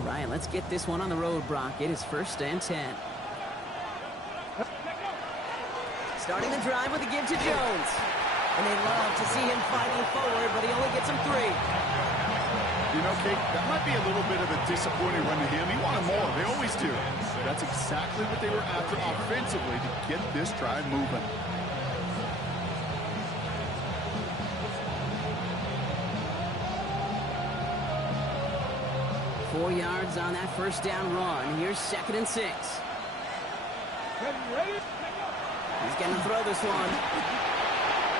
right, let's get this one on the road, Brock. It is 1st and 10. Starting the drive with a give to Jones. And they love to see him fighting forward, but he only gets him 3. You know, Kate, that might be a little bit of a disappointing run to him. He wanted more. They always do. That's exactly what they were after offensively to get this drive moving. Four yards on that 1st down run. Here's 2nd and 6. He's going to throw this one.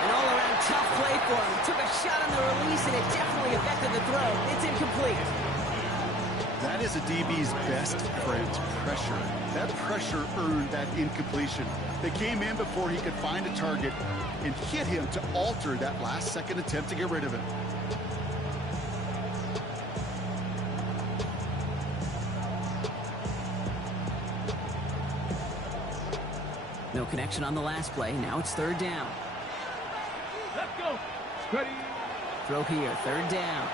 An all-around tough play for him. Took a shot on the release, and it definitely affected the throw. It's incomplete. That is a DB's best friend, pressure. That pressure earned that incompletion. They came in before he could find a target and hit him to alter that last-second attempt to get rid of it. No connection on the last play. Now it's 3rd down. Let's go. Ready. Throw here, 3rd down.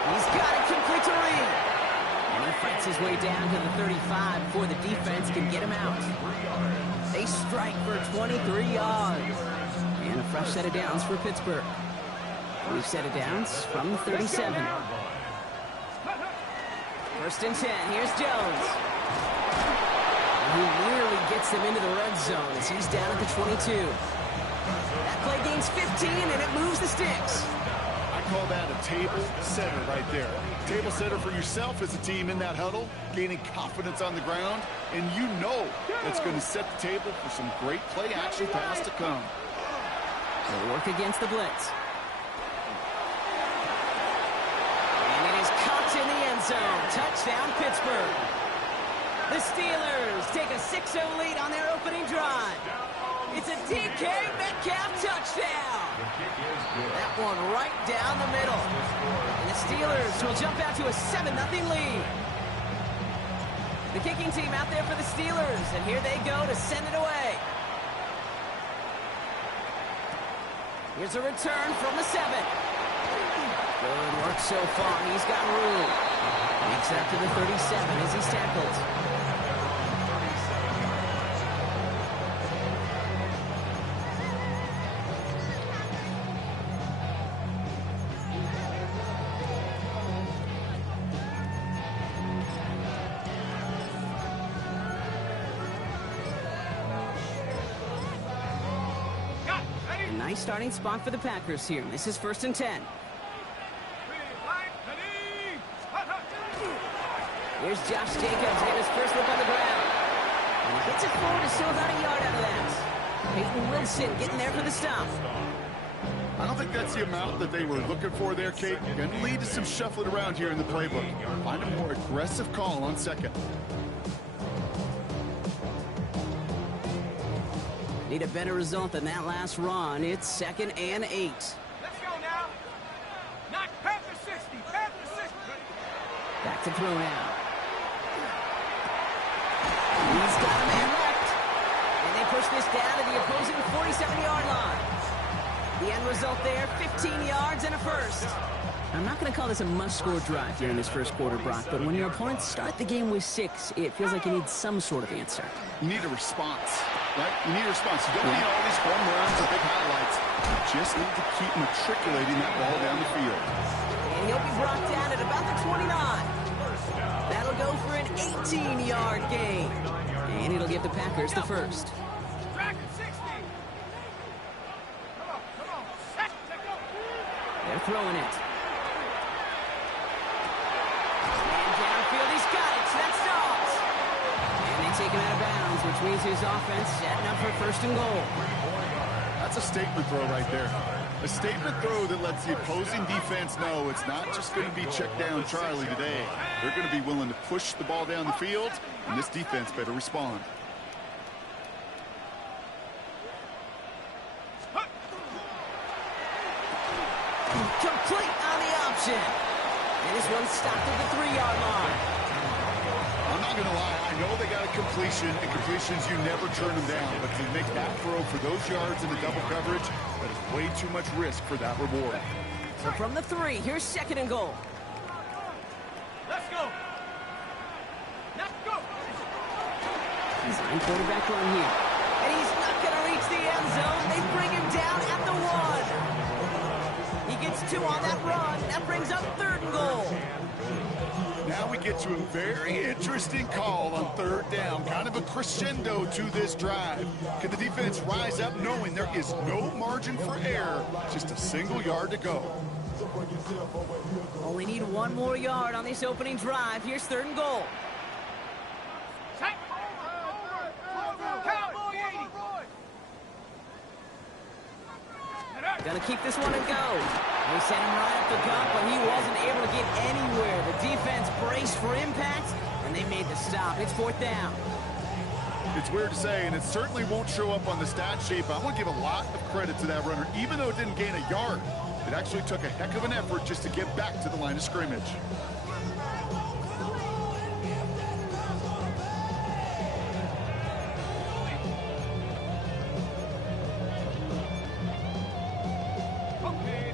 He's got it complete to Reed. And he fights his way down to the 35 before the defense can get him out. They strike for 23 yards. And a fresh set of downs for Pittsburgh. New set of downs from the 37. 1st and 10. Here's Jones. Who nearly gets them into the red zone as he's down at the 22. That play gains 15, and it moves the sticks. I call that a table setter right there. Table setter for yourself as a team in that huddle, gaining confidence on the ground, and you know that's going to set the table for some great play action pass to come. They'll work against the blitz. And it is caught in the end zone. Touchdown, Pittsburgh. The Steelers take a 6-0 lead on their opening drive. It's a DK Metcalf touchdown. That one right down the middle. And the Steelers will jump out to a 7-0 lead. The kicking team out there for the Steelers, and here they go to send it away. Here's a return from the 7. Good work so far. He's got room. Makes it up to the 37 as he's tackled. Nice starting spot for the Packers here. This is 1st and 10. Here's Josh Jacobs getting his first look on the ground. And he gets it forward and still about a yard out of that. Peyton Wilson getting there for the stop. I don't think that's the amount that they were looking for there, Kate. Going to lead to some shuffling around here in the playbook. Find a more aggressive call on 2nd. Need a better result than that last run. It's 2nd and 8. Let's go now. Knock Panther 60. Panther 60. Back to throw now. He's got a man left. And they push this down to the opposing 47-yard line. The end result there, 15 yards and a first. I'm not going to call this a must-score drive here in this first quarter, Brock, but when your opponents start the game with 6, it feels like you need some sort of answer. You need a response, right? You need a response. You don't need all these home runs or big highlights. You just need to keep matriculating that ball down the field. And he'll be brought down at about the 29. That'll go for an 18-yard gain. And it'll give the Packers the first. They're throwing it. And downfield, he's got it. That's Dobbs. And they take him out of bounds, which means his offense setting up for 1st and goal. That's a statement throw right there. A statement throw that lets the opposing defense know it's not just going to be check down Charlie today. They're going to be willing to push the ball down the field, and this defense better respond. Complete on the option. And this one stopped at the 3-yard line. I'm not going to lie. I know they got a completion, and completions, you never turn them down. But to make that throw for those yards in the double coverage, that is way too much risk for that reward. So from the 3, here's 2nd and goal. Design quarterback run here. And he's not going to reach the end zone. They bring him down at the 1. He gets 2 on that run. That brings up 3rd and goal. Now we get to a very interesting call on 3rd down. Kind of a crescendo to this drive. Can the defense rise up knowing there is no margin for error? Just a single yard to go. Only need 1 more yard on this opening drive. Here's 3rd and goal. Gonna keep this one and go. They sent him right up the gut, but he wasn't able to get anywhere. The defense braced for impact, and they made the stop. It's 4th down. It's weird to say, and it certainly won't show up on the stat sheet, but I want to give a lot of credit to that runner. Even though it didn't gain a yard, it actually took a heck of an effort just to get back to the line of scrimmage.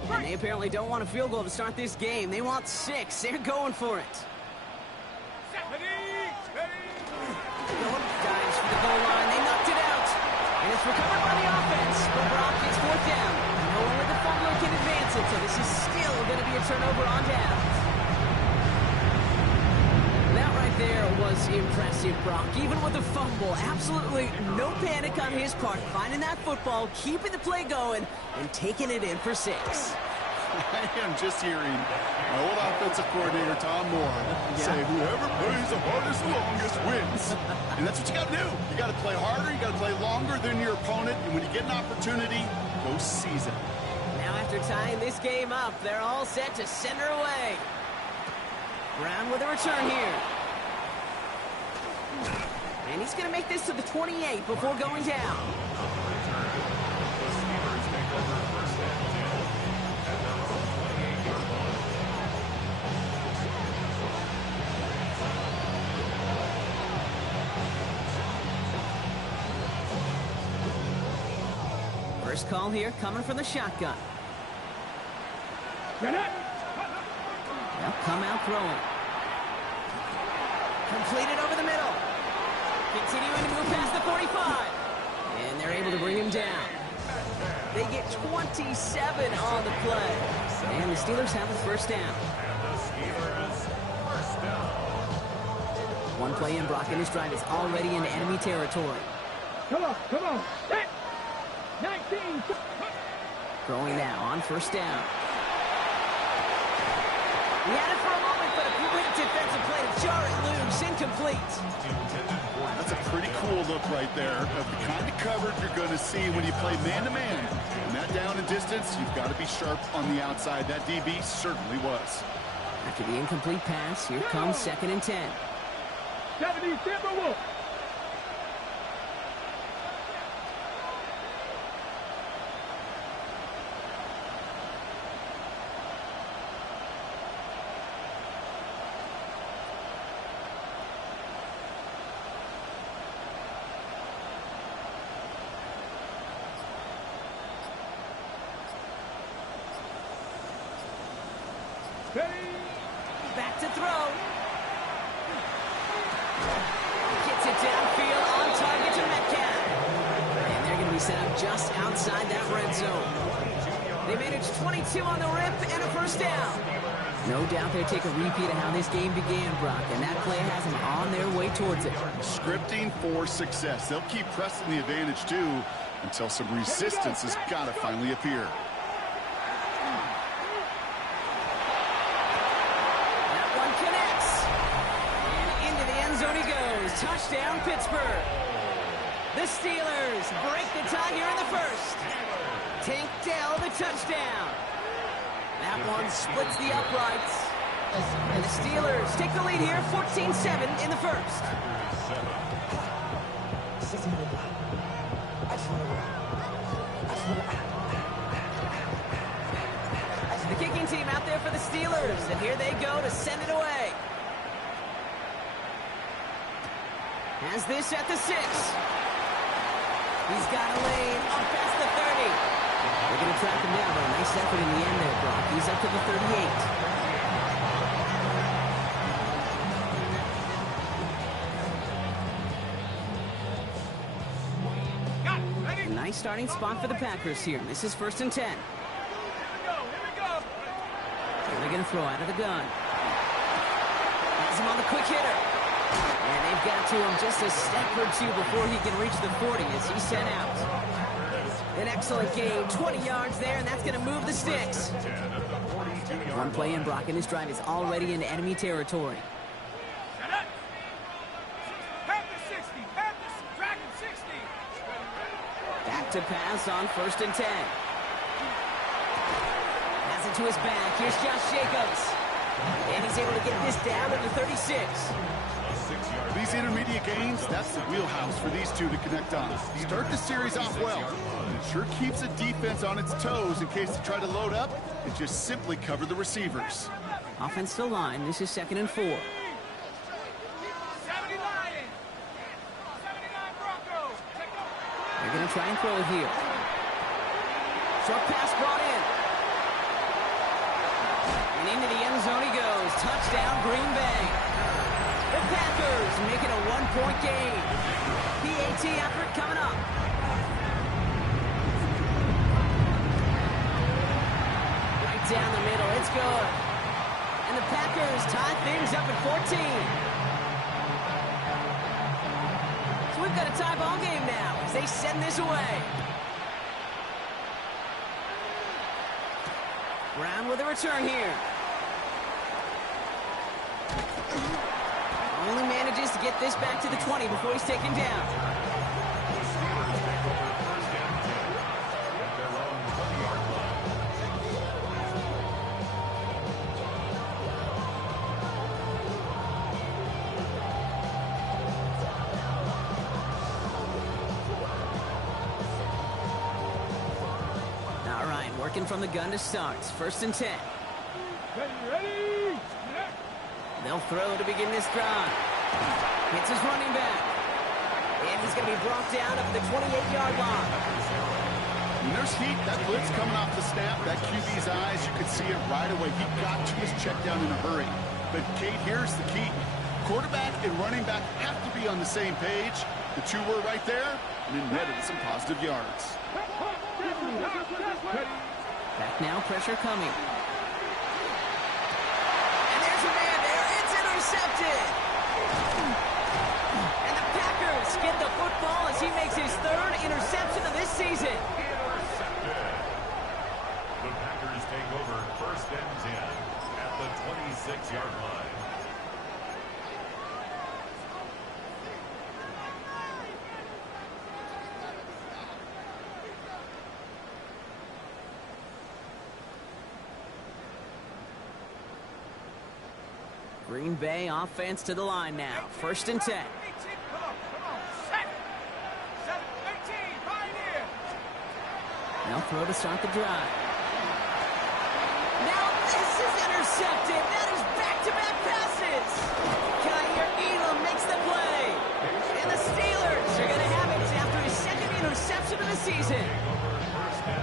And they apparently don't want a field goal to start this game. They want 6. They're going for it. Dives for the goal line. They knocked it out. And it's recovered by the offense. But Brock gets 4th down. No one with the fumbler can advance it, so this is still going to be a turnover on downs. That right there was impressive, Brock. Even with the fumble, absolutely no panic on his part. Finding that football, keeping the play going, and taking it in for 6. I am just hearing my old offensive coordinator, Tom Moore, say whoever plays the hardest the longest wins. And that's what you got to do. You got to play harder. You got to play longer than your opponent. And when you get an opportunity, go seize it. Now after tying this game up, they're all set to send her away. Brown with a return here. And he's going to make this to the 28 before going down. First call here coming from the shotgun. They'll come out throwing. Completed over the middle. Continuing to move past the 45. And they're able to bring him down. They get 27 on the play. And the Steelers have a 1st down. One play in, Brock, and his drive is already into enemy territory. Come on. 19. Throwing now on 1st down. He had it for a moment, but a great defensive play to jar it loose. Incomplete. That's a pretty cool look right there of the kind of coverage you're going to see when you play man-to-man. And that down and distance, you've got to be sharp on the outside. That DB certainly was. After the incomplete pass, here comes 2nd and 10. 70 Timberwolves. Back to throw. Gets it downfield on target to Metcalf. And they're going to be set up just outside that red zone. They managed 22 on the rip and a 1st down. No doubt they'll take a repeat of how this game began, Brock, and that play has them on their way towards it. Scripting for success. They'll keep pressing the advantage, too, until some resistance has got to finally appear. Touchdown, Pittsburgh. The Steelers break the tie here in the 1st. Tank Dell, the touchdown. That one splits the uprights. And the Steelers take the lead here, 14-7 in the 1st. The kicking team out there for the Steelers, and here they go to send it away. Has this at the 6. He's got a lane up past the 30. They're going to track him down, but a nice effort in the end there, Brock. He's up to the 38. Nice starting spot for the Packers here. This is 1st and 10. Here we go. They're going to throw out of the gun. Has him on the quick hitter. And they've got to him just a step or two before he can reach the 40 as he's sent out. An excellent game, 20 yards there, and that's going to move the sticks. One play in, Brock, and this drive is already into enemy territory. Set up. Panther 60. Panthers Dragon 60. Back to pass on 1st and 10. Has it to his back. Here's Josh Jacobs. And he's able to get this down to the 36. These intermediate gains, that's the wheelhouse for these two to connect on. Start the series off well. It sure keeps the defense on its toes in case they try to load up and just simply cover the receivers. Offensive line, this is 2nd and 4. 70 Lions. 79 Broncos. Take over. They're going to try and throw it here. Short pass brought in. And into the end zone he goes. Touchdown, Green Bay. The Packers make it a 1-point game. PAT effort coming up. Right down the middle, it's good. And the Packers tie things up at 14. So we've got a tie ball game now as they send this away. Brown with a return here. Only manages to get this back to the 20 before he's taken down. All right, working from the gun to start. 1st and 10. Ready. They'll throw to begin this drive. Hits his running back. And he's going to be brought down up at the 28-yard line. When there's heat, that blitz coming off the snap, that QB's eyes, you could see it right away. He got to his check down in a hurry. But, Kate, here's the key. Quarterback and running back have to be on the same page. The two were right there, and it netted some positive yards. Back now, pressure coming. And there's a man there. It's intercepted. And the Packers get the football as he makes his 3rd interception of this season. Intercepted. The Packers take over 1st and 10 at the 26-yard line. Green Bay offense to the line now. 1st and 10. 18. Come on. Set. 18. Pioneer. They'll throw to start the drive. Now this is intercepted. That is back-to-back passes. Kyer Elam makes the play. And the Steelers are going to have it after his 2nd interception of the season.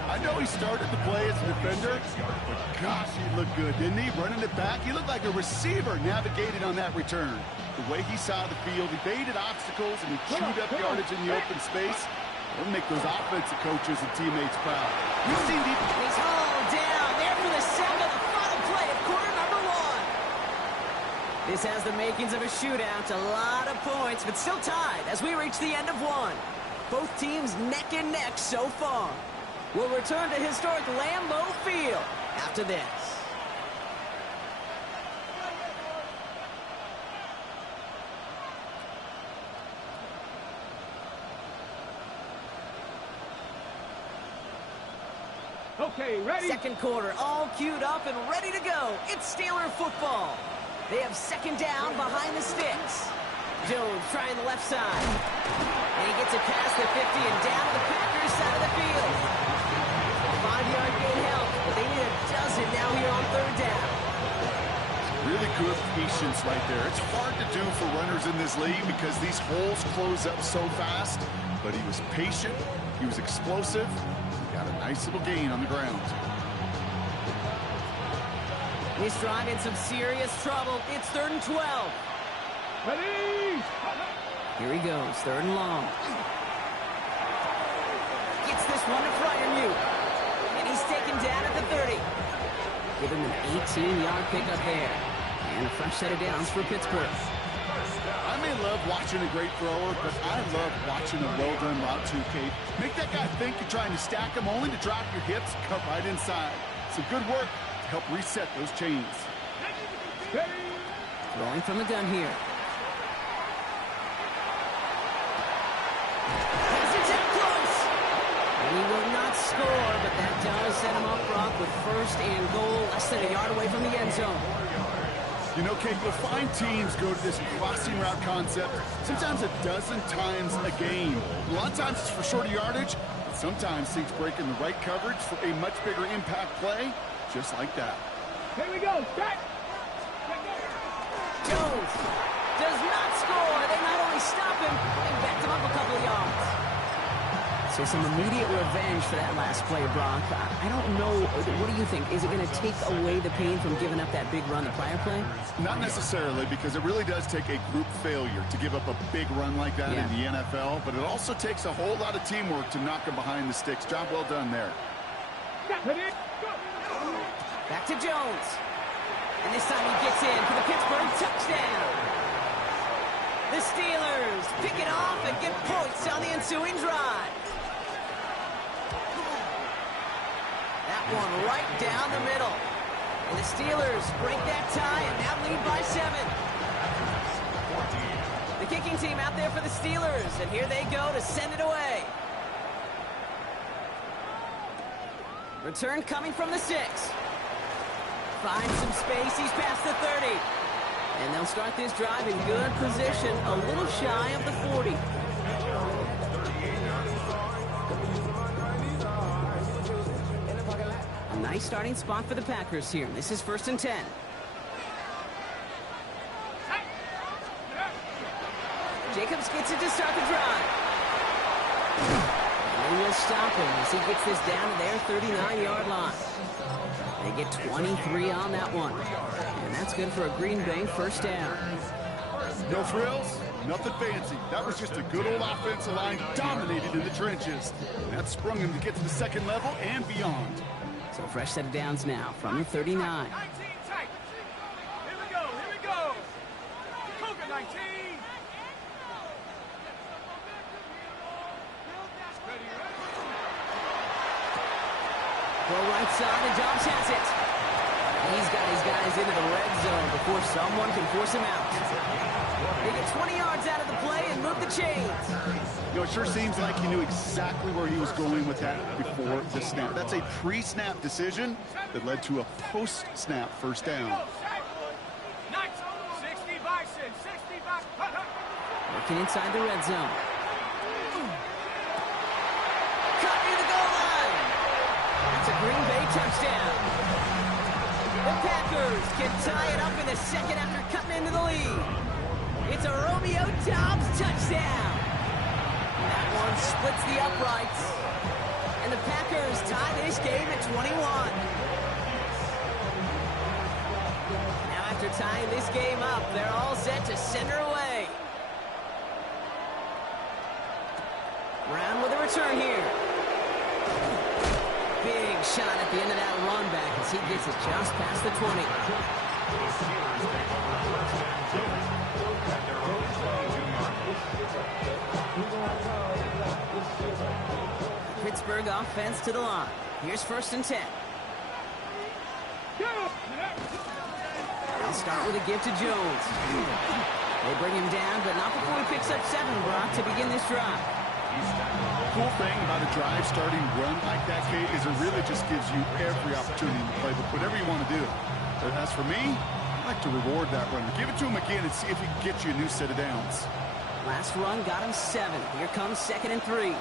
I know he started to play as a defender, but gosh, he looked good, didn't he? Running it back, he looked like a receiver navigating on that return. The way he saw the field, he baited obstacles, and he chewed up yardage in the open space. It'll make those offensive coaches and teammates proud. You've seen the... He's hauled down there for the sack of the final play of quarter number 1. This has the makings of a shootout. A lot of points, but still tied as we reach the end of 1. Both teams neck and neck so far. We'll return to historic Lambeau Field after this. Okay, ready. 2nd quarter, all queued up and ready to go. It's Steeler football. They have 2nd down behind the sticks. Jones trying the left side. And he gets it past the 50 and down to the Packers side of the field. 5-yard gain help, but they need a dozen now here on 3rd down. Really good patience right there. It's hard to do for runners in this league because these holes close up so fast. But he was patient. He was explosive. He got a nice little gain on the ground. This drive in some serious trouble. It's 3rd and 12. Ready. Here he goes, 3rd and long. Gets Give him an 18-yard pickup there. And a fresh set of downs for Pittsburgh. I may love watching a great thrower, but I love watching a well-done route too, Kate. Make that guy think you're trying to stack him only to drop your hips, cut right inside. Some good work to help reset those chains. Throwing from the gun here. Has it up close. And he will not score, but that does set him up front with first and goal, less than a yard away from the end zone. You know, Kate, you'll find teams go to this crossing route concept sometimes a dozen times a game. A lot of times it's for shorter yardage, but sometimes things break in the right coverage for a much bigger impact play, just like that. Here we go. Back. Jones does not score. They not only stop him, they backed him up a couple of yards. So some immediate revenge for that last play, Brock. I don't know. What do you think? Is it going to take away the pain from giving up that big run the prior play? Not necessarily, because it really does take a group failure to give up a big run like that in the NFL, but it also takes a whole lot of teamwork to knock him behind the sticks. Job well done there. Back to Jones. And this time he gets in for the Pittsburgh touchdown. The Steelers pick it off and get points on the ensuing drive. That one right down the middle. And the Steelers break that tie and now lead by 7. The kicking team out there for the Steelers, and here they go to send it away. Return coming from the 6. Finds some space, he's past the 30. And they'll start this drive in good position, a little shy of the 40. A nice starting spot for the Packers here. This is 1st and 10. Jacobs gets it to start the drive. And they will stop him as he gets this down to their 39-yard line. They get 23 on that one. And that's good for a Green Bay first down. No frills, nothing fancy. That was just a good old offensive line dominated in the trenches. That sprung him to get to the second level and beyond. So fresh set of downs now from the 39. 19 tight. Here we go. Here we go. Cougar 19. Go right side, and Dobbs has it. He's got his guys into the red zone before someone can force him out. They get 20 yards out of the play and move the chains. You know, it sure seems like he knew exactly where he was going with that before the snap. That's a pre-snap decision that led to a post-snap first down. 60 Bison. 60 Bison. Working inside the red zone. Cut near the goal line. That's a Green Bay touchdown. The Packers can tie it up in the second after cutting into the lead. It's a Romeo Dobbs touchdown. That one splits the uprights. And the Packers tie this game at 21. Now after tying this game up, they're all set to send her away. Brown with a return here. Big shot at the end of that run back as he gets it just past the 20. Pittsburgh offense to the line. Here's 1st and 10. They'll start with a give to Jones. They bring him down, but not before he picks up 7, Brock, to begin this drive. Cool thing about a drive starting run like that, Kate, is it really just gives you every opportunity to play with whatever you want to do. But as for me, I like to reward that run. Give it to him again and see if he can get you a new set of downs. Last run got him 7. Here comes 2nd and 3.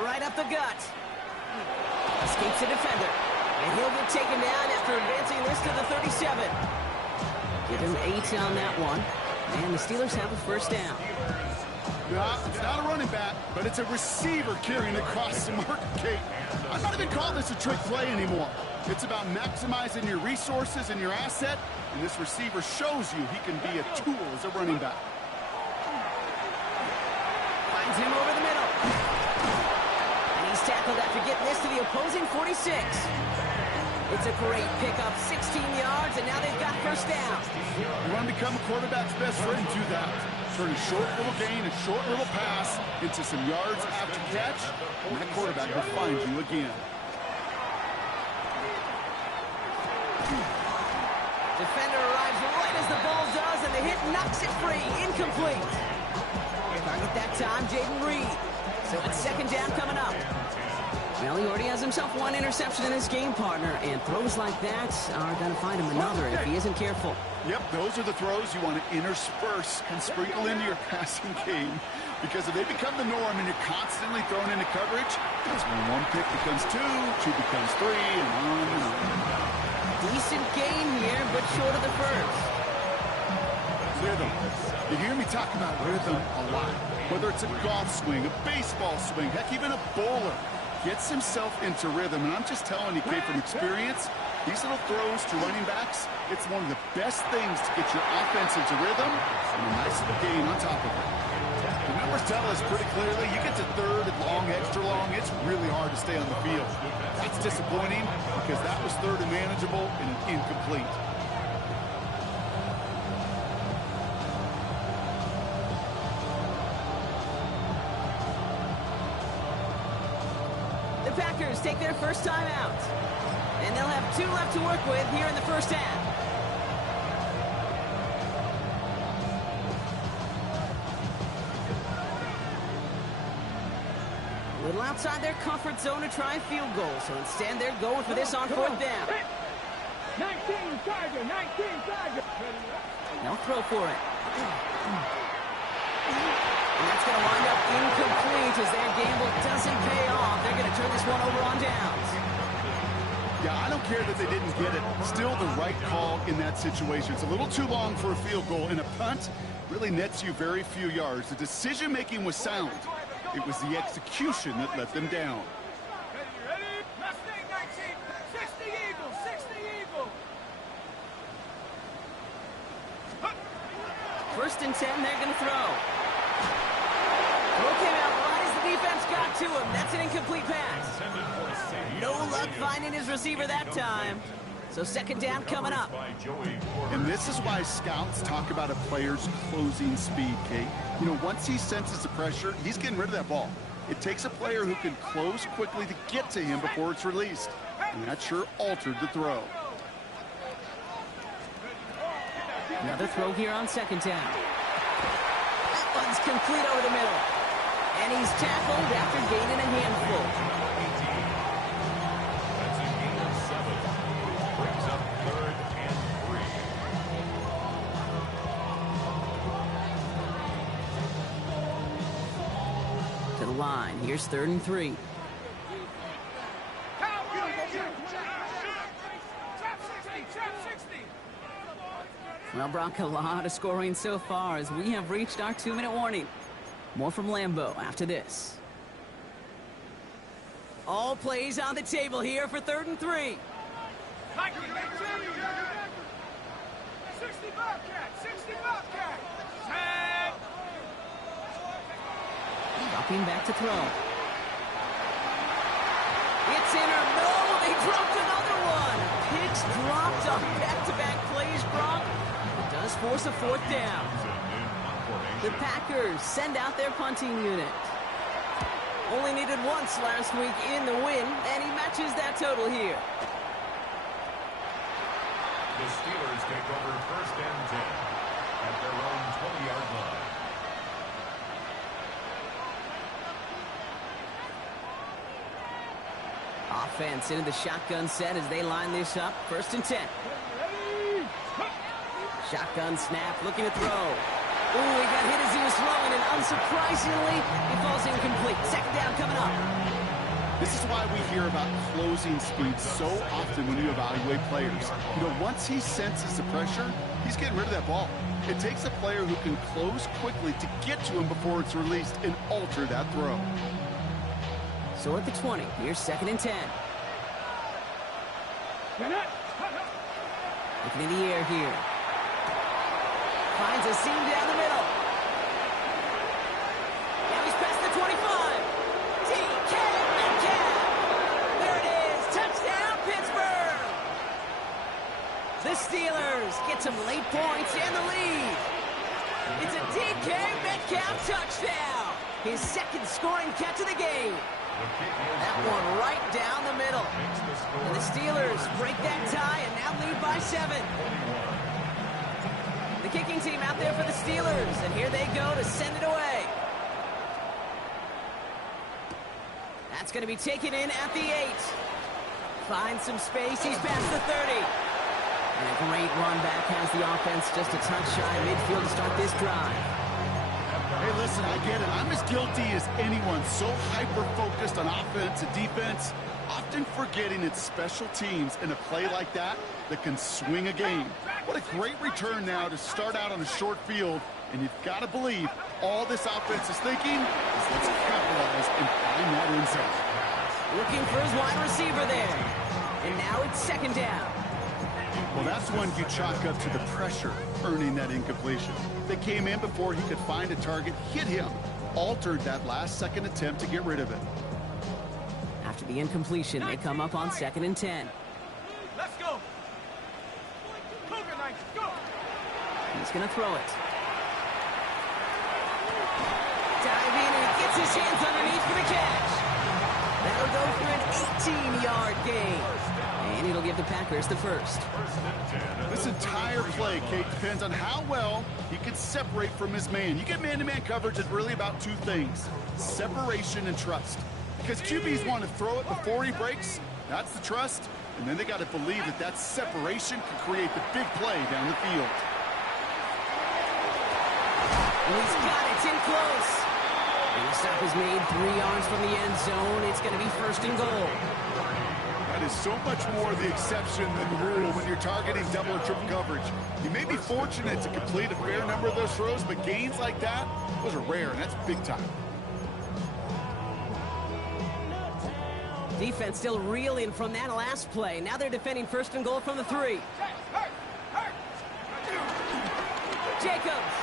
Right up the gut. Escapes the defender. And he'll get taken down after advancing this to the 37. Give him 8 on that one. And the Steelers have a first down. It's not a running back, but it's a receiver carrying across the market, Kate. I'm not even calling this a trick play anymore. It's about maximizing your resources and your asset, and this receiver shows you he can be a tool as a running back. Finds him over the middle. And he's tackled after getting getting this to the opposing 46. It's a great pickup, 16 yards, and now they've got first down. You want to become a quarterback's best friend, do that. Turn a short little gain, a short little pass into some yards after catch, and that quarterback will find you again. Defender arrives right as the ball does, and the hit knocks it free. Incomplete. Target that time, Jaden Reed. So it's second down coming up. Well, he already has himself one interception in his game, partner, and throws like that are going to find him another if he isn't careful. Yep, those are the throws you want to intersperse and sprinkle into your passing game, because if they become the norm and you're constantly thrown into coverage, that's when one pick becomes two becomes three, and on and on. Decent game here, but short of the first. Rhythm. You hear me talk about rhythm a lot. Whether it's a golf swing, a baseball swing, heck, even a bowler gets himself into rhythm. And I'm just telling you, Kate, from experience, these little throws to running backs, it's one of the best things to get your offense into rhythm and a nice little gain on top of it. The numbers tell us pretty clearly, you get to third and long, extra long, it's really hard to stay on the field. That's disappointing because that was third and manageable and an incomplete. The Packers take their first time out, and they'll have 2 left to work with here in the first half. A little outside their comfort zone to try a field goal, so instead they're going for this on fourth down. 19 Tiger, 19 Tiger. They'll throw for it. And that's going to wind up incomplete as their gamble doesn't pay off. They're going to turn this one over on downs. Yeah, I don't care that they didn't get it. Still the right call in that situation. It's a little too long for a field goal, and a punt really nets you very few yards. The decision-making was sound. It was the execution that let them down. Ready? Mustang 19. 60 Eagles, 60 Eagles. First and 10, they're going to throw. Throw came out right as the defense got to him. That's an incomplete pass. No luck finding his receiver that time. So second down coming up. And this is why scouts talk about a player's closing speed, Kate. You know, once he senses the pressure, he's getting rid of that ball. It takes a player who can close quickly to get to him before it's released. And that sure altered the throw. Another throw here on second down. That one's complete over the middle. And he's tackled after gaining a handful. That's a gain of 7. Brings up third and 3. To the line. Here's third and 3. Well, Brock, a lot of scoring so far as we have reached our 2-minute warning. More from Lambeau after this. All plays on the table here for third and 3. 60 Bobcat, 60 Bobcat. Tag. Dropping back to throw. It's in or no, they dropped another one. Picks dropped on back-to-back plays, Brock. It does force a fourth down. The Packers send out their punting unit. Only needed once last week in the win, and he matches that total here. The Steelers take over first and 10 at their own 20-yard line. Offense into the shotgun set as they line this up. First and 10. Shotgun snap, looking to throw. Ooh, he got hit as he was throwing, and unsurprisingly, he falls incomplete. Second down coming up. This is why we hear about closing speed so often when you evaluate players. You know, once he senses the pressure, he's getting rid of that ball. It takes a player who can close quickly to get to him before it's released and alter that throw. So at the 20, here's second and 10. Looking in the air here. Finds a seam down the middle. Now he's past the 25. DK Metcalf. extend the lead. It's a DK Metcalf touchdown. His second scoring catch of the game. That one right down the middle. And the Steelers break that tie and now lead by 7. The kicking team out there for the Steelers, and here they go to send it away. That's going to be taken in at the 8. Finds some space. He's past the 30. And a great run back has the offense just a touch shy of midfield to start this drive. Hey, listen, I get it. I'm as guilty as anyone. So hyper-focused on offense and defense, often forgetting it's special teams in a play like that can swing a game. What a great return now to start out on a short field, and you've got to believe all this offense is thinking is let's capitalize and find that end zone. Looking for his wide receiver there. And now it's second down. Well, that's one you chalk up to the pressure earning that incompletion. They came in before he could find a target, hit him, altered that last-second attempt to get rid of it. After the incompletion, they come up on 2nd and 10. Let's go. Cougar Knights, go. He's going to throw it. Dive in, and he gets his hands underneath for the catch. That'll go for an 18-yard gain. And it'll give the Packers the first. This entire play, Kate, depends on how well he can separate from his man. You get man-to-man coverage, it's really about two things: separation and trust. Because QBs want to throw it before he breaks. That's the trust. And then they got to believe that separation can create the big play down the field. And he's got it. It's in close. And the stop is made 3 yards from the end zone. It's going to be 1st and goal. That is so much more the exception than the rule when you're targeting double or triple coverage. You may be fortunate to complete a fair number of those throws, but gains like that, those are rare, and that's big time. Defense still reeling from that last play. Now they're defending 1st and goal from the 3. Jacobs.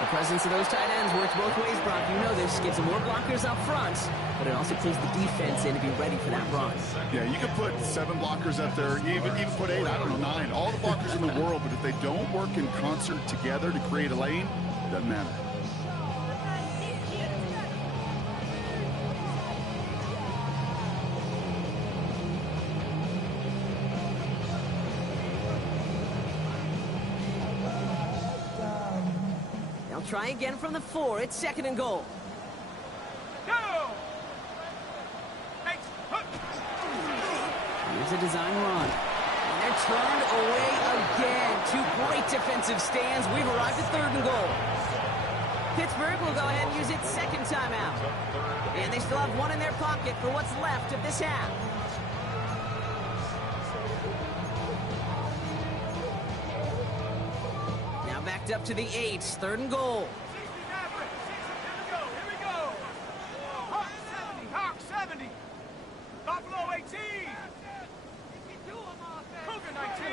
The presence of those tight ends works both ways, Brock. You know this. Gives them more blockers up front, but it also clues the defense in to be ready for that run. Yeah, you can put 7 blockers up there, even put 8, I don't know, 9. All the blockers in the world, but if they don't work in concert together to create a lane, it doesn't matter. Try again from the 4. It's 2nd and goal. Go! Here's a design run. And they're turned away again. 2 great defensive stands. We've arrived at 3rd and goal. Pittsburgh will go ahead and use its 2nd timeout. And they still have 1 in their pocket for what's left of this half. Backed up to the 8, 3rd and goal. Here we go. Hawk 70, Hawk 70. Buffalo 18. Cougar 19.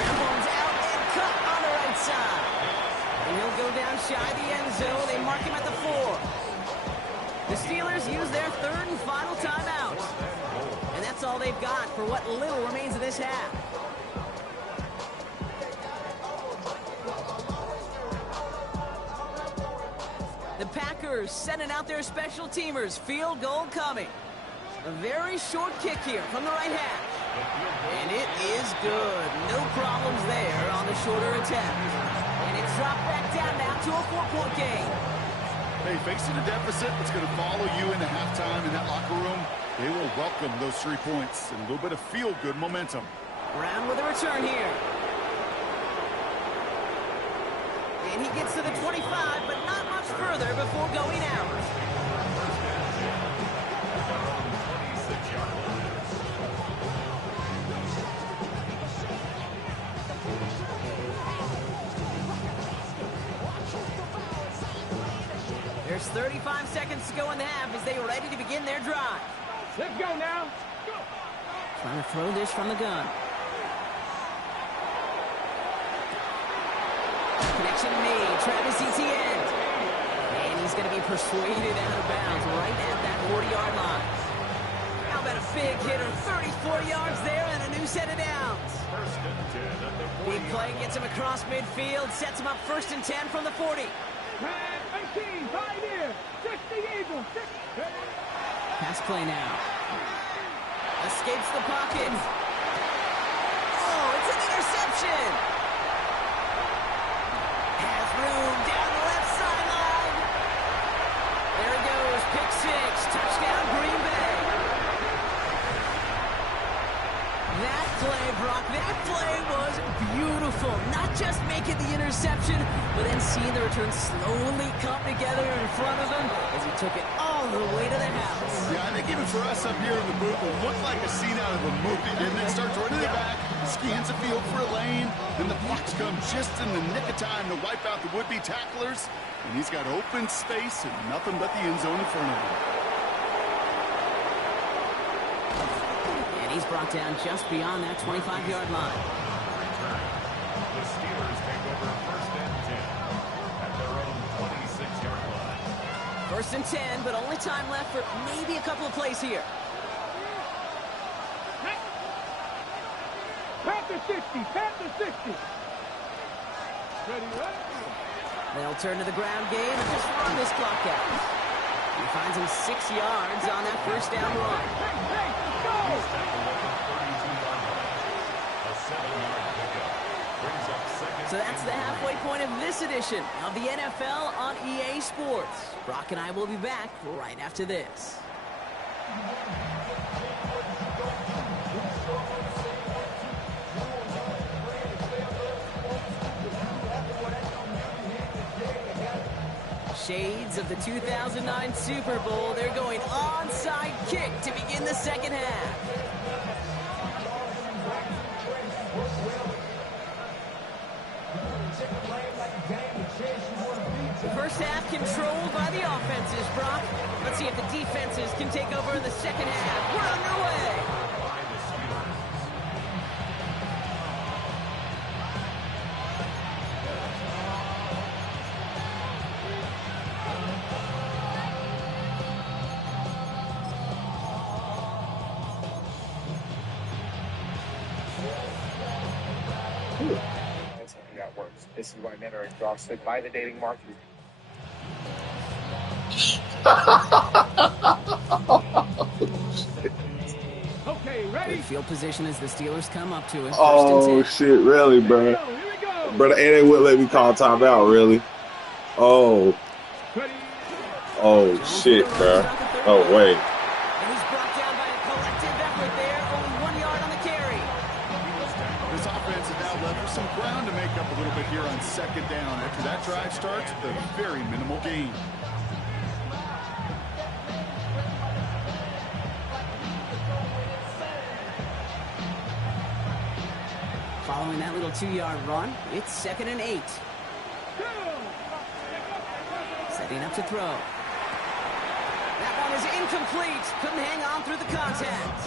That one's out and cut on the right side. And he'll go down shy of the end zone. They mark him at the 4. The Steelers use their 3rd and final timeout. And that's all they've got for what little remains of this half. The Packers sending out their special teamers. Field goal coming. A very short kick here from the right hash. And it is good. No problems there on the shorter attempt. And it's dropped back down now to a 4-point game. Hey, facing a deficit that's going to follow you into halftime in that locker room, they will welcome those 3 points and a little bit of feel-good momentum. Brown with a return here. And he gets to the 25, but not much further before going out. There's 35 seconds to go in the half as they are ready to begin their drive. Let's go now. Go. Trying to throw this from the gun. Connection made. Travis Etienne. And he's going to be persuaded out of bounds right at that 40-yard line. How about a big hitter. 34 yards there and a new set of downs. First and 10 at the 40. Big play gets him across midfield, sets him up 1st and 10 from the 40. 18, Pioneer, 60 Eagles, 60. Pass play now. Escapes the pocket. Oh, it's an interception. Has room down the left sideline. There it goes, pick 6, touchdown Green Bay. That play, Brock, that play was beautiful. Not just making the interception, but then seeing the return slowly come together in front of him as he took it all the way to the house. Yeah, I think even for us up here in the booth, it looked like a scene out of a movie, didn't it? Starts running it back, scans the field for a lane, then the blocks come just in the nick of time to wipe out the would-be tacklers, and he's got open space and nothing but the end zone in front of him. And he's brought down just beyond that 25-yard line. The Steelers take over 1st and 10 at their own 26-yard line. 1st and 10, but only time left for maybe a couple of plays here. Panther 60, Panther 60. Ready, right? They'll turn to the ground game and just run this clock out. He finds him 6 yards on that 1st down run. Hey, go! He's tackled at the 32-yard line. A 7-yard pickup brings up 2nd. So that's the halfway point of this edition of the NFL on EA Sports. Brock and I will be back right after this. Shades of the 2009 Super Bowl. They're going onside kick to begin the second half. The first half controlled by the offenses, Brock. Let's see if the defenses can take over in the second half. We're underway. By the Steelers. That's something that works. This is why men are exhausted by the dating market. Okay, ready? Good field position as the Steelers come up to it. Oh shit, really, bro? Here we go. Brother, and they wouldn't let me call timeout, really? Oh, Ready? oh shit, bro. Oh wait. And he's brought down by a collective effort there. Only 1 yard on the carry. This offense is now left with some ground to make up a little bit here on 2nd down after that drive starts with a very minimal gain. Following that little 2-yard run, it's 2nd and 8. Setting up to throw. That one is incomplete. Couldn't hang on through the contact.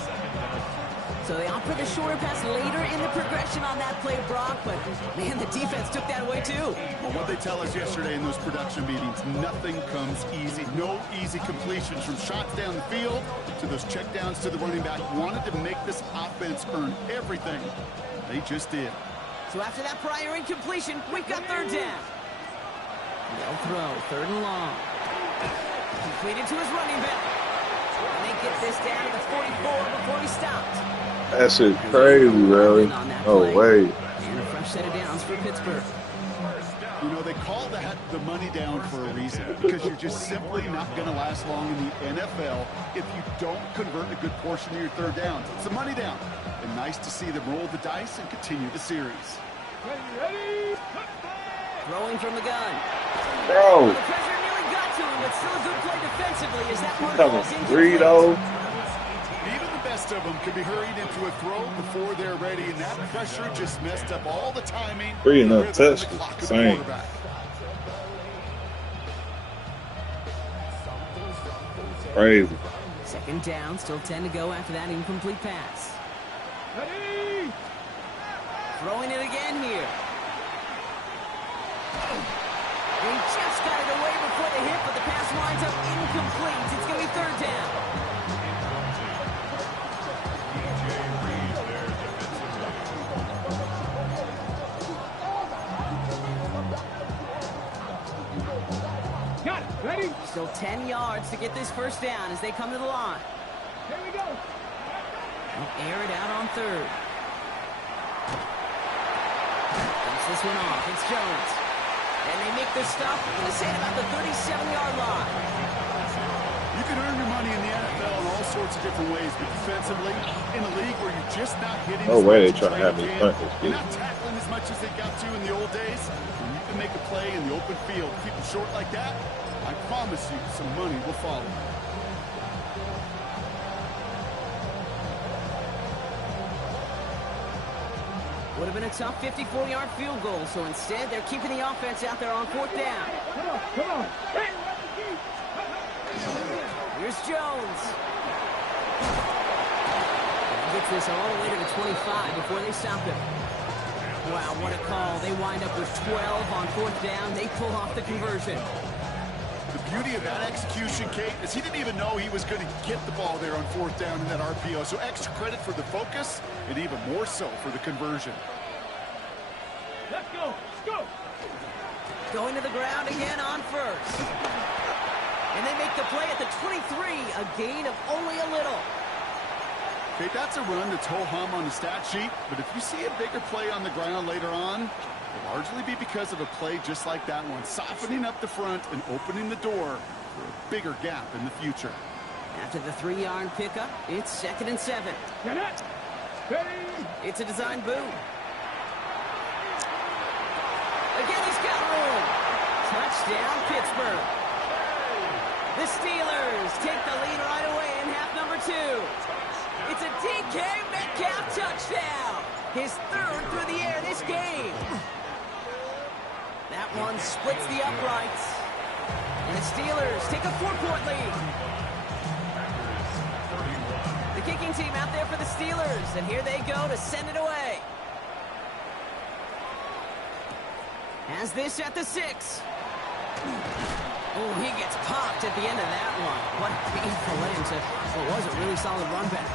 So they opt for the shorter pass later in the progression on that play, Brock. But, man, the defense took that away, too. Well, what they tell us yesterday in those production meetings, nothing comes easy. No easy completions from shots down the field to those checkdowns to the running back. Wanted to make this offense earn everything. They just did. So after that prior incompletion, we've got 3rd down. They'll throw 3rd and long. Completed to his running back. And they get this down to the 44 before he stopped. That shit crazy, really. Oh wait. And a fresh set of downs for Pittsburgh. You know, they call that the money down for a reason, because you're just simply not going to last long in the NFL if you don't convert a good portion of your 3rd downs. It's the money down. And nice to see them roll the dice and continue the series. Ready? Throwing from the gun. Bro, The pressure nearly got to him, but still a good play defensively as that one coming falls incomplete. free though. Even the best of them can be hurried into a throw before they're ready, and that pressure just messed up all the timing. Free the enough rhythm, and touch, the clock of the same. quarterback. 'Crazy. 2nd down, still 10 to go after that incomplete pass. Ready? Throwing it again here. He just got it away before the hit, but the pass winds up incomplete. It's going to be 3rd down. Still 10 yards to get this first down as they come to the line. Here we go. They'll air it out on third. Dumps this one off. It's Jones. And they make the stop. I'm going to say it about the 37-yard line. You can earn your money in the NFL in all sorts of different ways, but defensively, in a league where you're just not hitting No as way they much trying to have me punt this you're game. not tackling as much as they got to in the old days, when you can make a play in the open field, keep them short like that, I promise you some money will follow. Would have been a tough 54-yard field goal, so instead they're keeping the offense out there on fourth down. Come on. Hey. Here's Jones. He gets this all the way to the 25 before they stop him. Wow, what a call. They wind up with 12 on fourth down. They pull off the conversion. The beauty of that execution, Kate, is he didn't even know he was going to get the ball there on fourth down in that RPO. So extra credit for the focus, and even more so for the conversion. Let's go. Let's go. Going to the ground again on first. And they make the play at the 23, a gain of only a little. Okay, that's a run that's ho-hum on the stat sheet, but if you see a bigger play on the ground later on, it'll largely be because of a play just like that one, softening up the front and opening the door for a bigger gap in the future. After the 3-yard pickup, it's 2nd and 7. Get it. Ready. It's a design boom. Again, he's got room. Touchdown, Pittsburgh. The Steelers take the lead right away in half number 2. It's a DK Metcalf touchdown. His 3rd through the air this game. That one splits the uprights. And the Steelers take a 4-point lead. The kicking team out there for the Steelers. And here they go to send it away. Has this at the 6. Oh, he gets popped at the end of that one. What a painful end to what was a really solid run back.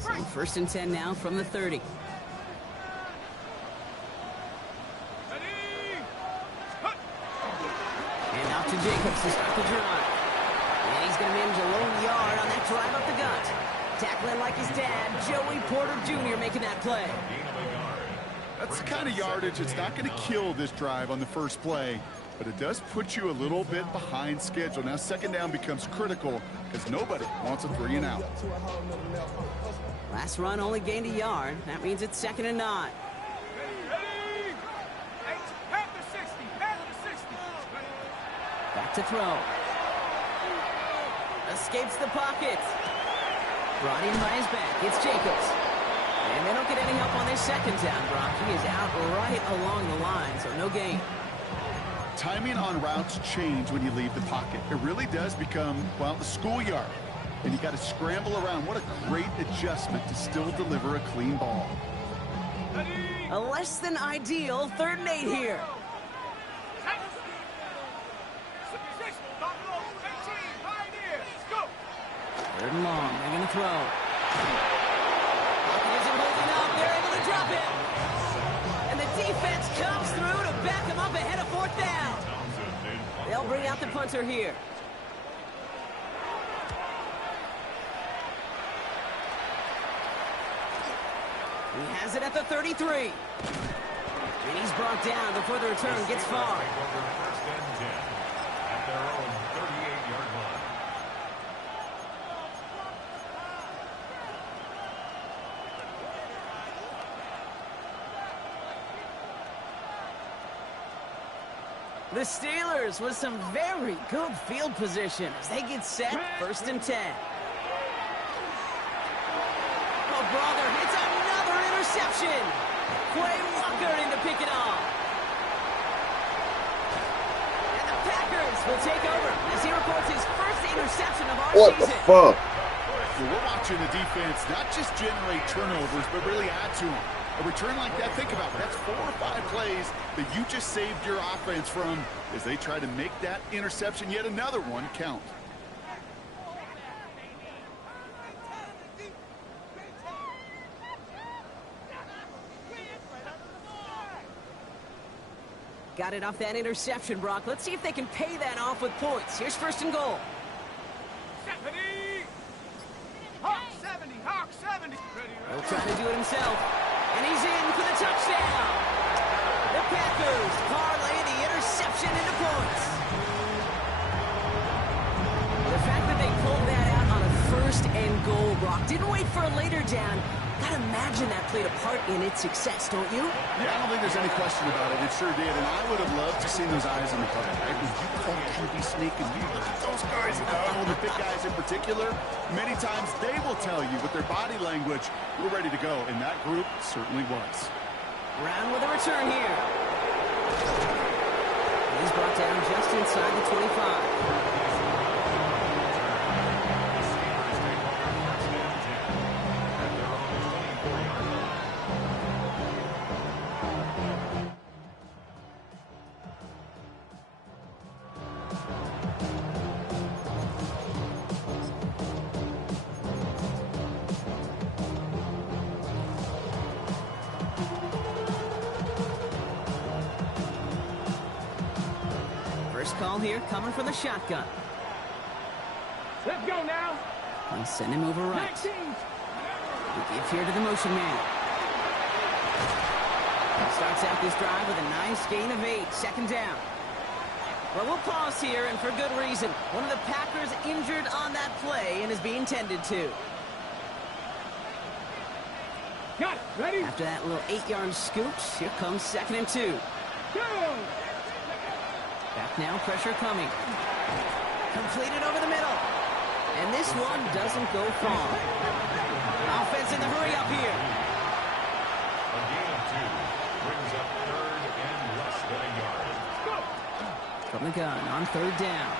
So 1st and 10 now from the 30. To Jacobs to start the drive. And he's going to manage a lone yard on that drive up the gut. Tackling like his dad, Joey Porter Jr. making that play. That's the kind of yardage that's not going to kill this drive on the first play, but it does put you a little bit behind schedule. Now 2nd down becomes critical because nobody wants a 3 and out. Last run only gained a yard. That means it's 2nd and 9. Back to throw. Escapes the pocket. Brought in by his back. It's Jacobs. And they don't get any help on this 2nd down, Brock. He is out right along the line, so no gain. Timing on routes change when you leave the pocket. It really does become, well, the schoolyard. And you got to scramble around. What a great adjustment to still deliver a clean ball. A less than ideal 3rd and 8 here. 3rd and long. They're going to throw. Pocket isn't holding up. They're able to drop it. And the defense comes through to back them up ahead of 4th down. They'll bring out the punter here. He has it at the 33. And he's brought down before the return gets far. First and 10 at their own 38-yard line. The Steelers with some very good field position as they get set 1st and 10. Oh, brother, it's another interception. Quay Walker in to pick it off. And the Packers will take over as he reports his first interception of our What season. the fuck? Well, we're watching the defense not just generate turnovers, but really add to them. A return like that, think about it. That's 4 or 5 plays that you just saved your offense from as they try to make that interception, yet another one, count. Got it off that interception, Brock. Let's see if they can pay that off with points. Here's first and goal. 70! Hawk 70! Hawk 70! He'll try to do it himself. And he's in for the touchdown. The Packers parlay the interception into points. The fact that they pulled that out on a first and goal, Brock, didn't wait for a later down. Gotta imagine that played a part in its success, don't you? Yeah, I don't think there's any question about it. It sure did, and I would have loved to see those eyes on the puck. Right? When you call QB sneak and you look at those guys, and the big guys in particular, many times they will tell you with their body language, we're ready to go, and that group certainly was. Brown with a return here. He's brought down just inside the 25. First call here coming from the shotgun. Let's go now! And send him over right. 19! We give here to the motion man. Starts out this drive with a nice gain of 8. Second down. Well, we'll pause here, and for good reason. One of the Packers injured on that play and is being tended to. Got it! Ready? After that little 8-yard scooch, here comes 2nd and 2. Go! Back now, pressure coming. Completed over the middle. And this one doesn't go far. Offense in the hurry up here. A gain of 2 brings up 3rd and less than a yard. Go! From the gun on 3rd down.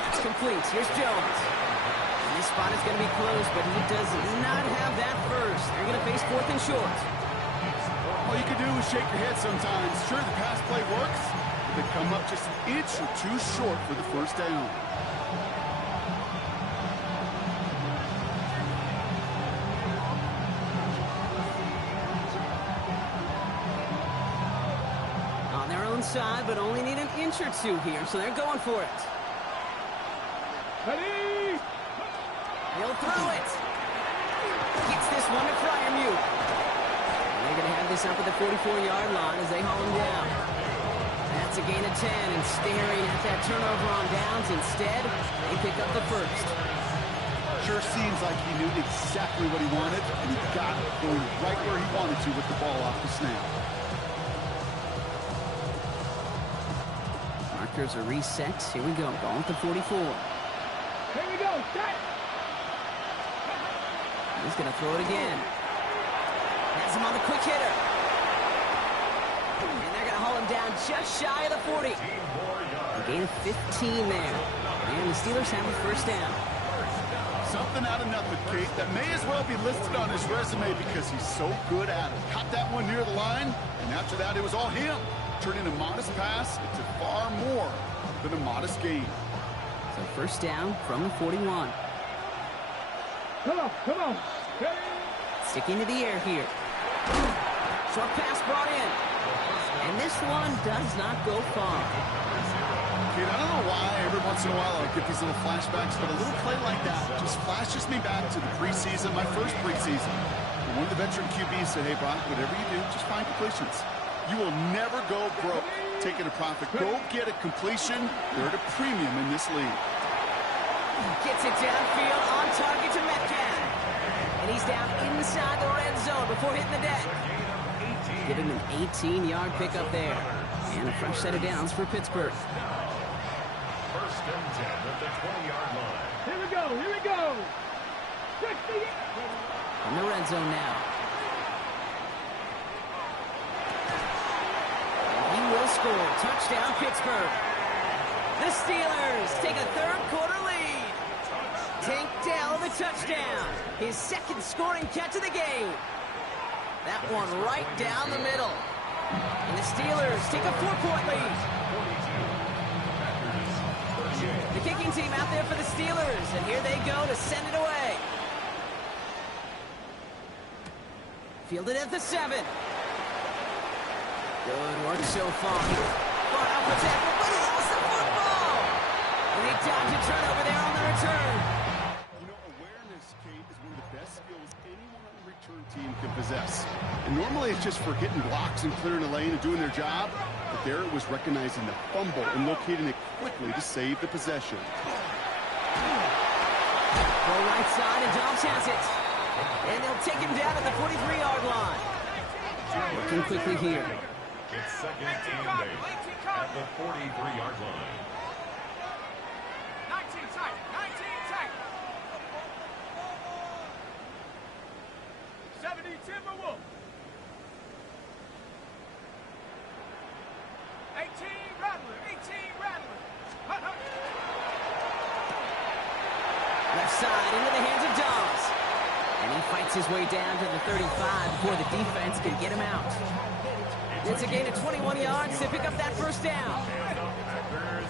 That's complete. Here's Jones. And this spot is going to be close, but he does not have that first. They're going to face 4th and short. All you can do is shake your head sometimes. Sure, the pass play works. They come up just an inch or 2 short for the first down. On their own side, but only need an inch or 2 here, so they're going for it. Ready? He'll throw it. Gets this one to Fryermuth. They're going to have this up at the 44-yard line as they haul him down. That's a gain of 10, and staring at that turnover on downs. Instead, they pick up the first. Sure seems like he knew exactly what he wanted, and he got it going right where he wanted to with the ball off the snap. Markers are reset. Here we go. Ball at the 44. Here we go. Set! He's going to throw it again. Has him on the quick hitter. And they're going to haul him down just shy of the 40. A gain of 15 there. And the Steelers have a first down. Something out of nothing, Kate, that may as well be listed on his resume because he's so good at it. Caught that one near the line, and after that, it was all him. Turning a modest pass into far more than a modest gain. So first down from the 41. Come on, come on. Ready? Sticking to the air here. Short pass brought in. And this one does not go far. Kate, I don't know why every once in a while I get these little flashbacks, but a little play like that just flashes me back to the preseason, my first preseason. And one of the veteran QBs said, hey, Brock, whatever you do, just find completions. You will never go broke taking a profit. Go get a completion. They're at a premium in this league. Gets it downfield on target to Metcalf. And he's down inside the red zone before hitting the deck. Give him an 18-yard pickup there. And a fresh set of downs for Pittsburgh. First and 10 at the 20-yard line. Here we go, here we go. 60. In the red zone now. He will score. Touchdown, Pittsburgh. The Steelers take a third-quarter lead. Tank Dell the touchdown. His second scoring catch of the game. That one right down the middle. And the Steelers take a 4-point lead. The kicking team out there for the Steelers, and here they go to send it away. Fielded at the 7. Good work so far. Far out for tackle, but he lost the football. And he dodged a turnover there on the return. You know, awareness, Kate, is one of the best skills anyone on the return team can possess. And normally it's just for hitting blocks and clearing a lane and doing their job. But there it was recognizing the fumble and locating it quickly to save the possession. Go right side, and Dobbs has it. And they'll take him down at the 43-yard line. Working quickly here. It's second and 8 at the 43-yard line. 19 tight. 19 tight. 70 Timberwolves. 18 Rattler. 18 Rattler. Left side into the hands of Dobbs. And he fights his way down to the 35 before the defense can get him out. It's a gain of 21 yards to pick up that first down. Packers,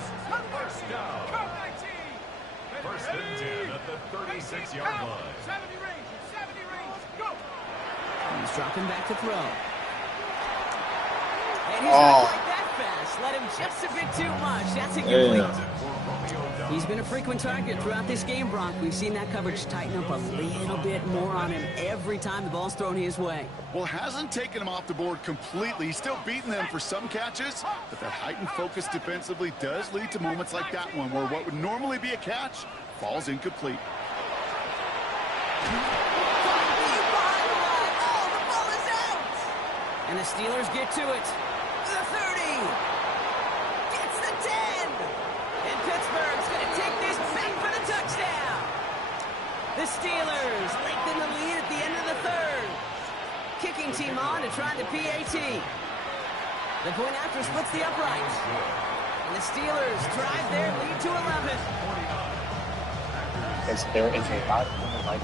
first down. First and 10 at the 36-yard line. 70 range. 70 range. Go. He's dropping back to throw. And he's not quite that fast. Let him just a bit too much. That's incomplete. He's been a frequent target throughout this game, Brock. We've seen that coverage tighten up a little bit more on him every time the ball's thrown his way. Well, hasn't taken him off the board completely. He's still beating them for some catches, but that heightened focus defensively does lead to moments like that one where what would normally be a catch falls incomplete. And the Steelers get to it. The 30. Gets the 10. And Pittsburgh's going to take this back for the touchdown. The Steelers lengthen the lead at the end of the third. Kicking team on to try the PAT. The point after splits the uprights. And the Steelers drive their lead to 11. Is there a lot of like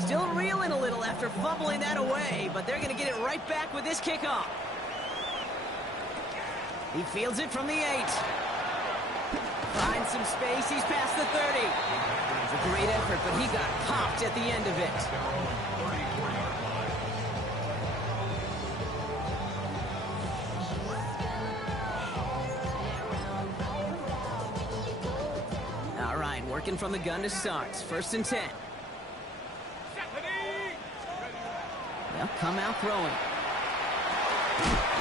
Still reeling a little after fumbling that away, but they're going to get it right back with this kickoff. He fields it from the 8. Finds some space. He's past the 30. It's a great effort, but he got popped at the end of it. All right, working from the gun to start. First and 10. They'll come out throwing.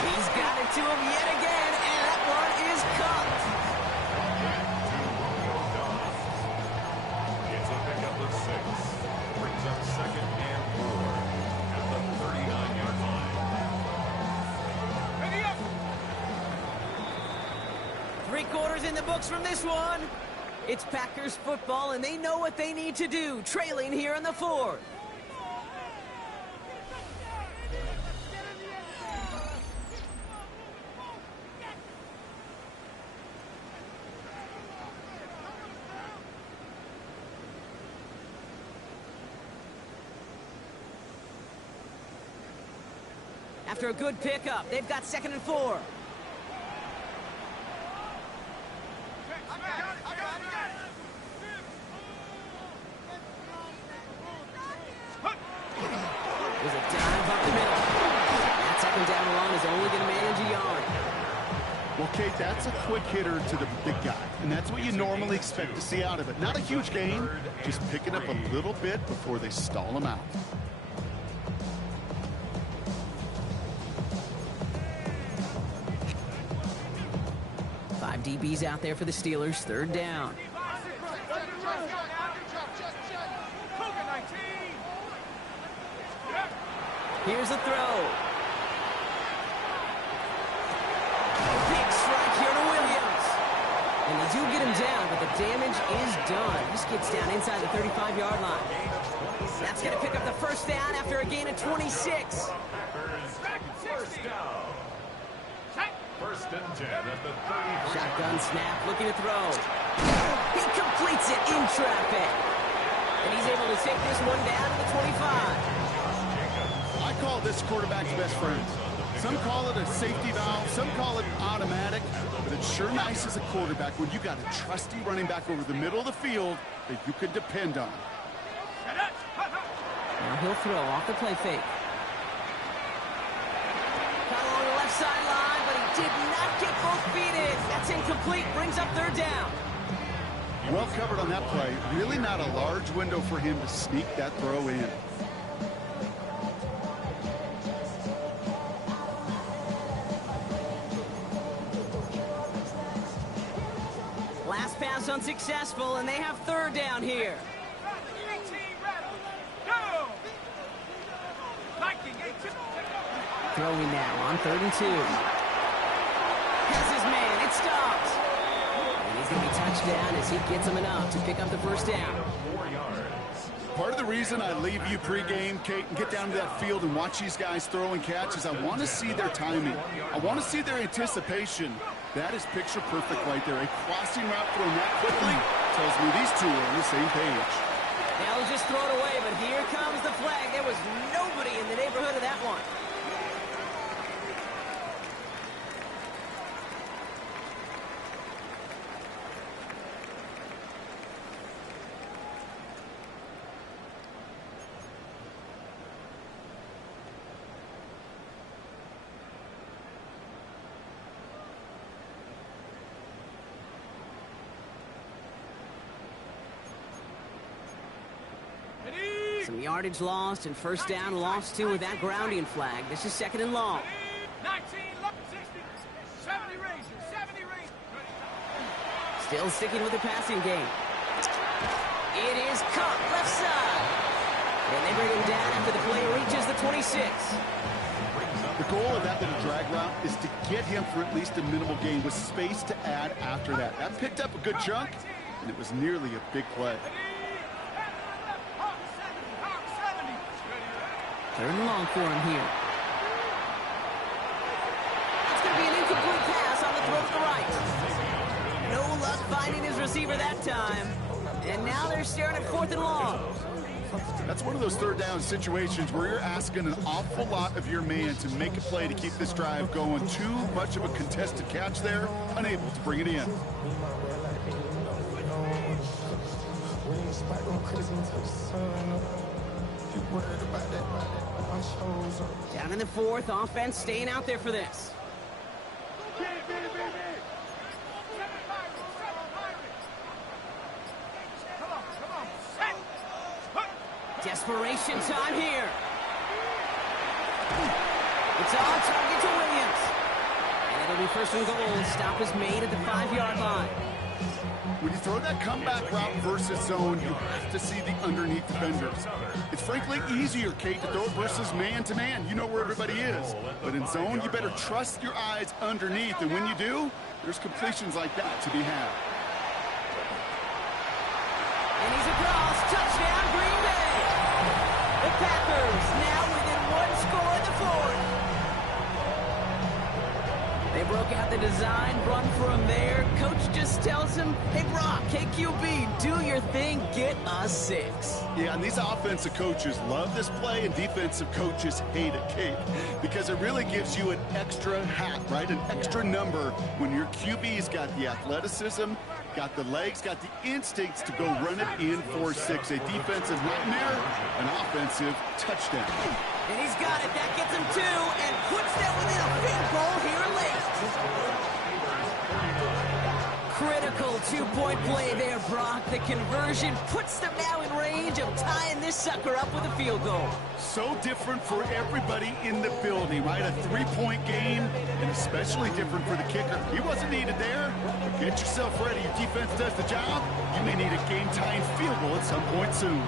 He's got it to him yet again, and that one is caught. It's a pickup of 6. Brings up second and 4 at the 39-yard line. 3 quarters in the books from this one. It's Packers football, and they know what they need to do, trailing here in the 4th. After a good pickup, they've got second and 4. There's a dive up the middle. That second down run is only going to manage a yard. Well, Kate, that's a quick hitter to the big guy, and that's what you normally expect to see out of it. Not a huge gain, just picking up a little bit before they stall him out. DBs out there for the Steelers. Third down. Here's a throw. Big strike here to Williams. And they do get him down, but the damage is done. This gets down inside the 35-yard line. That's going to pick up the first down after a gain of 26. First down. First First and 10 at the 33. Shotgun snap, looking to throw. He completes it in traffic. And he's able to take this one down to the 25. I call this quarterback's best friend. Some call it a safety valve, some call it automatic, but it's sure nice as a quarterback when you got a trusty running back over the middle of the field that you can depend on. Now he'll throw off the play fake. Got along the left sideline, but he did not get both feet in. That's incomplete, brings up third down. Well covered on that play. Really not a large window for him to sneak that throw in. Last pass unsuccessful, and they have third down here. Throwing now on 3rd and 2. Has his man, it stops. And he's going to be touchdown as he gets him enough to pick up the first down. 4 yards. Part of the reason I leave you pregame, Kate, and get down to that field and watch these guys throw and catch is I want to see their timing. I want to see their anticipation. That is picture perfect right there. A crossing route thrown that quickly tells me these two are on the same page. They'll just throw it away, but here comes the flag. There was nobody in the neighborhood of that one. Some yardage lost and first down lost too with that grounding flag. This is 2nd and long. 19, 60, 70 Rangers, 70 Rangers. Still sticking with the passing game. It is caught left side. And they bring him down after the play reaches the 26. The goal of that little drag route is to get him for at least a minimal gain with space to add after that. That picked up a good chunk, and it was nearly a big play. 3rd and long for him here. It's going to be an incomplete pass on the throw to the right. No luck finding his receiver that time. And now they're staring at 4th and long. That's one of those third down situations where you're asking an awful lot of your man to make a play to keep this drive going. Too much of a contested catch there, unable to bring it in. Down in the 4th, offense staying out there for this. Desperation time here. It's on target to Williams. And it'll be 1st and goal. Stop is made at the 5-yard line. When you throw that comeback route versus zone, you have to see the underneath defenders. It's frankly easier, Kate, to throw it versus man-to-man. You know where everybody is. But in zone, you better trust your eyes underneath. And when you do, there's completions like that to be had. And he's across. Touchdown, Green Bay. The Packers now within 1 score in the 4th. They broke out the design, run for him there. Coach just tells him, hey, Brock, KQB, do your thing, get a 6. Yeah, and these offensive coaches love this play, and defensive coaches hate it, Kate, because it really gives you an extra hat, right? An extra number when your QB's got the athleticism, got the legs, got the instincts to go run it in for 6. A defensive nightmare, an offensive touchdown. And he's got it. That gets him 2 and puts them within a field goal here late. Critical 2-point play there, Brock. The conversion puts them now in range of tying this sucker up with a field goal. So different for everybody in the building, right? A 3-point game, and especially different for the kicker. He wasn't needed there, but get yourself ready. Your defense does the job. You may need a game-tying field goal at some point soon.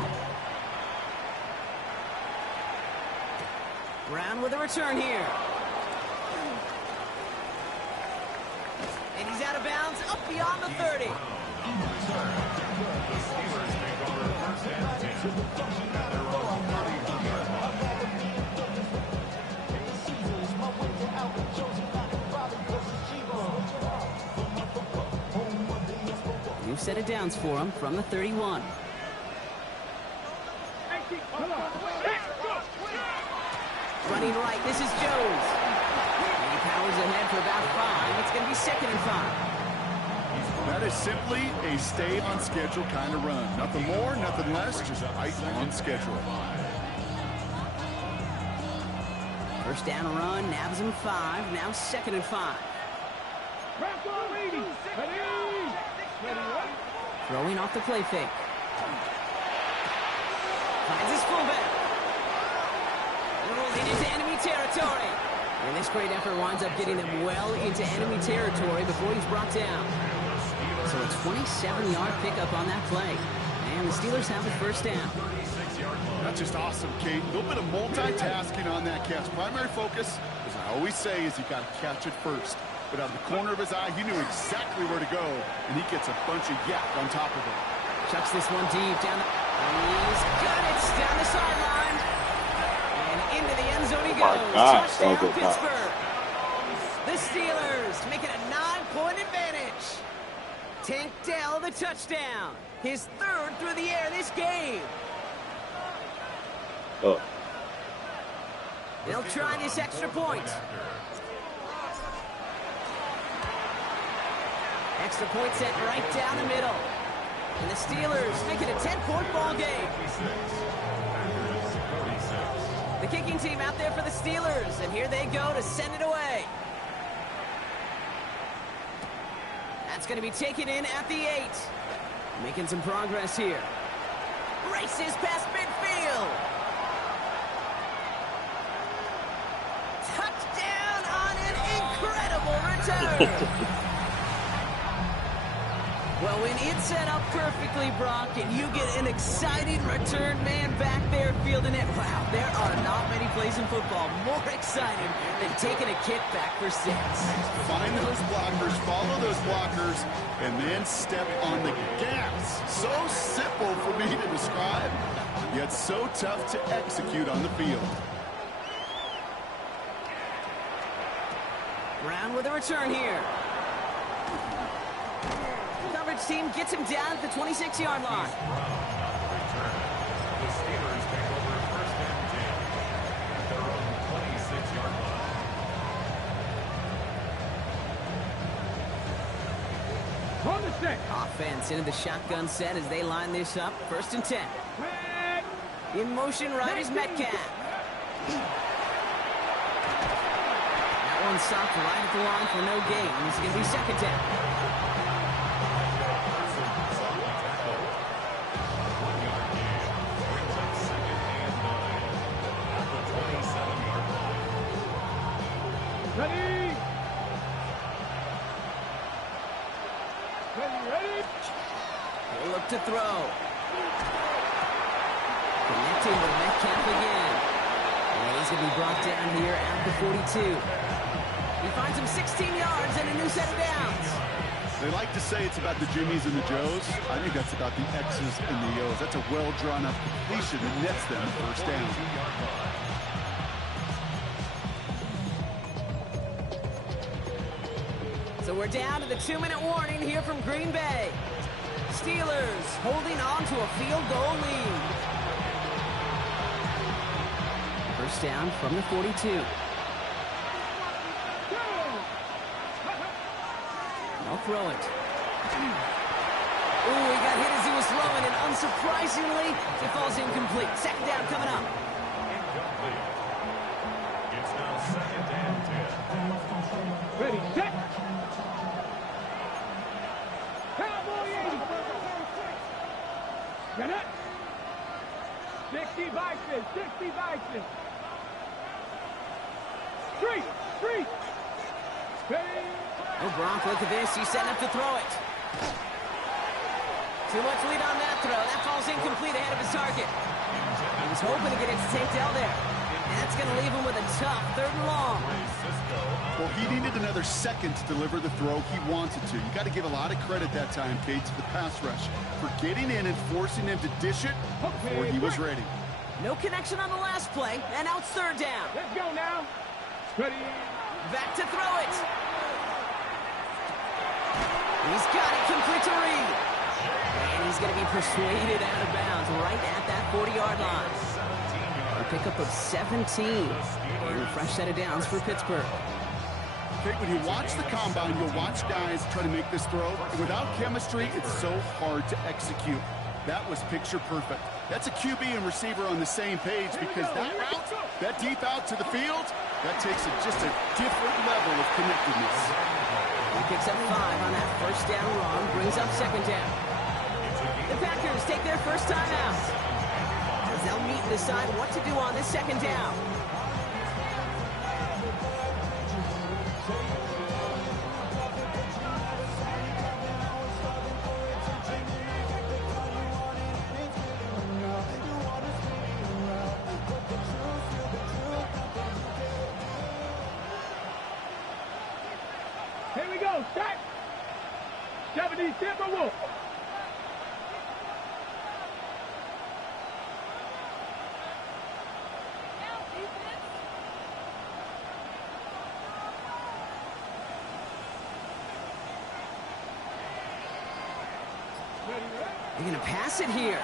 Brown with a return here. And he's out of bounds up beyond the 30. The Steelers take over 1st and 10 at their own 32-yard line. set of downs for him from the 31. Running right, this is Jones. He powers ahead for about 5. It's going to be 2nd and 5. That is simply a stay on schedule kind of run. Nothing more, nothing less, just right on schedule. First down run, nabs him 5. Now 2nd and 5. Throwing off the play fake. Finds his fullback. Rolling into enemy territory. And this great effort winds up getting them well into enemy territory before he's brought down. So a 27-yard pickup on that play. And the Steelers have the first down. That's just awesome, Kate. A little bit of multitasking on that catch. Primary focus, as I always say, is you got to catch it first. But out of the corner of his eye, he knew exactly where to go, and he gets a bunch of yak on top of it. Chucks this one deep down. He's got it down the sideline. And into the end zone he goes. Touchdown, Pittsburgh. The Steelers make it a 9-point advantage. Tank Dell the touchdown. His 3rd through the air this game. Oh. They'll try this extra point. Extra point set right down the middle. And the Steelers make it a 10-point ball game. The kicking team out there for the Steelers. And here they go to send it away. That's going to be taken in at the 8. Making some progress here. Races past midfield. Touchdown on an incredible return. Well, when it's set up perfectly, Brock, and you get an exciting return man back there fielding it, wow, there are not many plays in football more exciting than taking a kick back for 6. Find those blockers, follow those blockers, and then step on the gas. So simple for me to describe, yet so tough to execute on the field. Brown with a return here. Coverage team gets him down at the 26-yard line. The Steelers take over 1st and 10 at their own 26-yard line. On the stick. Offense into the shotgun set as they line this up. 1st and 10. In motion right is Metcalf. That one stopped right at the line for no gain. This is going to be 2nd down. Ready? Ready? He'll look to throw. Connecting with Metcalf again. And he's going to be brought down here at the 42. He finds him 16 yards and a new set of downs. They like to say it's about the Jimmies and the Joes. I think that's about the X's and the O's. That's a well-drawn-up completion that nets them the 1st down. So we're down to the 2-minute warning here from Green Bay. Steelers holding on to a field goal lead. 1st down from the 42. I'll throw it. Ooh, he got hit as he was throwing, and unsurprisingly, it falls incomplete. 2nd down coming up. Incomplete. It's now 2nd and 10. Ready, set. Cowboy 80. Get it. 60 vices, 60 vices. Street. Ready. Oh, Gronk, look at this. He's setting up to throw it. Too much lead on that throw. That falls incomplete ahead of his target. He was hoping to get it to Tank Dell there. And that's going to leave him with a tough 3rd and long. Well, he needed another second to deliver the throw he wanted to. You got to give a lot of credit that time, Kate, to the pass rush for getting in and forcing him to dish it before he was ready. No connection on the last play, and now it's 3rd down. Let's go now. Ready. Back to throw it. He's got it complete to Reed. And he's going to be persuaded out of bounds right at that 40-yard line. A pickup of 17. And a fresh set of downs for Pittsburgh. Okay, when you watch the combine, you'll watch guys try to make this throw. And without chemistry, it's so hard to execute. That was picture perfect. That's a QB and receiver on the same page because that route, that deep out to the field, that takes just a different level of connectedness. He picks up 5 on that first down run, brings up second down. The Packers take their first time out, as they'll meet and decide what to do on this second down. Here we go, start. 70 Timberwolves. They're going to pass it here.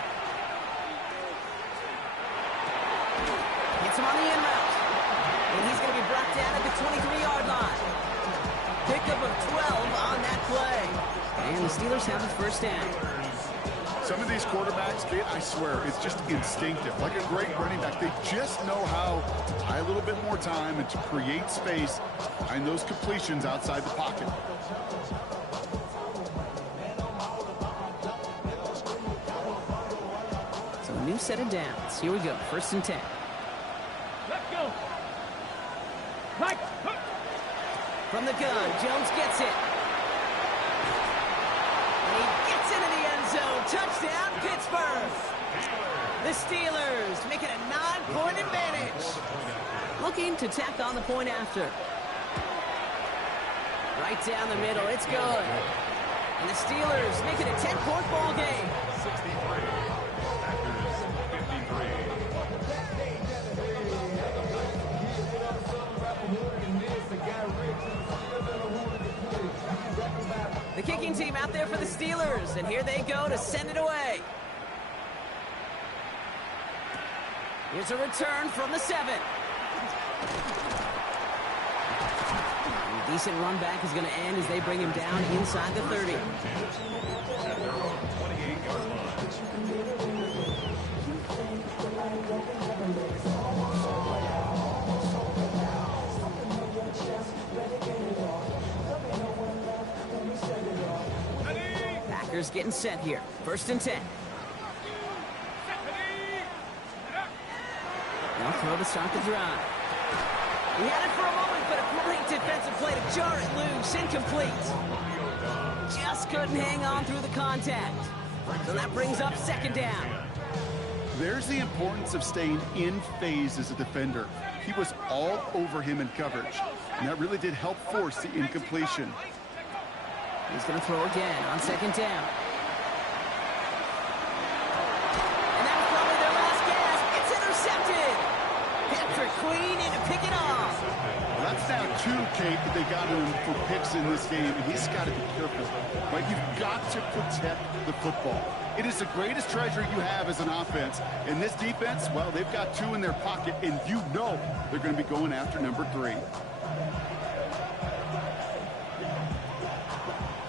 Gets him on the in route. And he's going to be brought down at the 23-yard line. Pickup of 12 on that play. And the Steelers have the first down. Some of these quarterbacks, I swear, it's just instinctive. Like a great running back, they just know how to buy a little bit more time and to create space behind those completions outside the pocket. So a new set of downs. Here we go, 1st and 10. Let's go. Mike, hook. From the gun, Jones gets it. And he gets into the end zone. Touchdown, Pittsburgh. The Steelers make it a 9-point advantage. Looking to tack on the point after. Right down the middle, it's good. And the Steelers make it a 10-point ball game. 63. Packers 53. The kicking team out there for the Steelers, and here they go to send it away. Here's a return from the 7. A decent run back is going to end as they bring him down inside the 30. At their own 28-yard line. Packers getting set here. 1st and 10. They'll throw to start the drive. He had it for a moment, but a great defensive play to jar it loose. Incomplete. Just couldn't hang on through the contact. So that brings up 2nd down. There's the importance of staying in phase as a defender. He was all over him in coverage, and that really did help force the incompletion. He's going to throw again on 2nd down. And that was probably their last gasp. It's intercepted. Patrick Queen in to pick it off. Well, that's now 2, Kate, that they got him for picks in this game, and he's got to be careful. Right? You've got to protect the football. It is the greatest treasure you have as an offense. And this defense, well, they've got 2 in their pocket, and you know they're going to be going after number 3.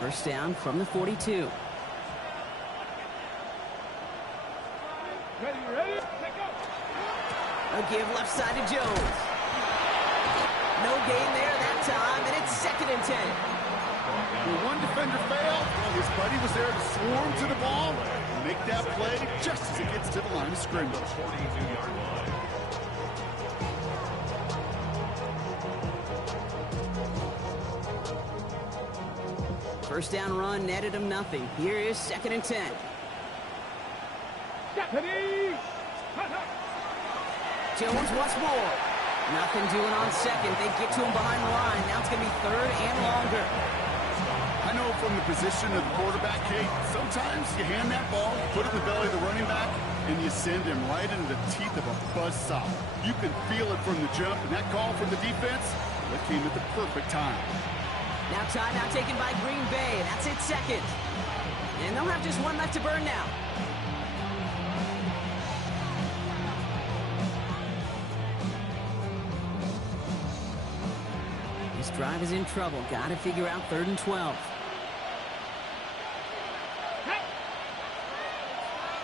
1st down from the 42. Ready, let go. A give left side to Jones. No gain there that time, and it's 2nd and 10. When one defender failed, well, his buddy was there to swarm to the ball and make that play just as it gets to the line of scrimmage. 42-yard line. First down run netted him nothing. Here is 2nd and 10. Stephanie. Jones once more. Nothing doing on 2nd. They get to him behind the line. Now it's going to be 3rd and longer. I know from the position of the quarterback, Kate, sometimes you hand that ball, put it in the belly of the running back, and you send him right into the teeth of a buzzsaw. You can feel it from the jump, and that call from the defense, that came at the perfect time. Now timeout taken by Green Bay. That's it, 2nd. And they'll have just one left to burn now. This drive is in trouble. Got to figure out 3rd and 12.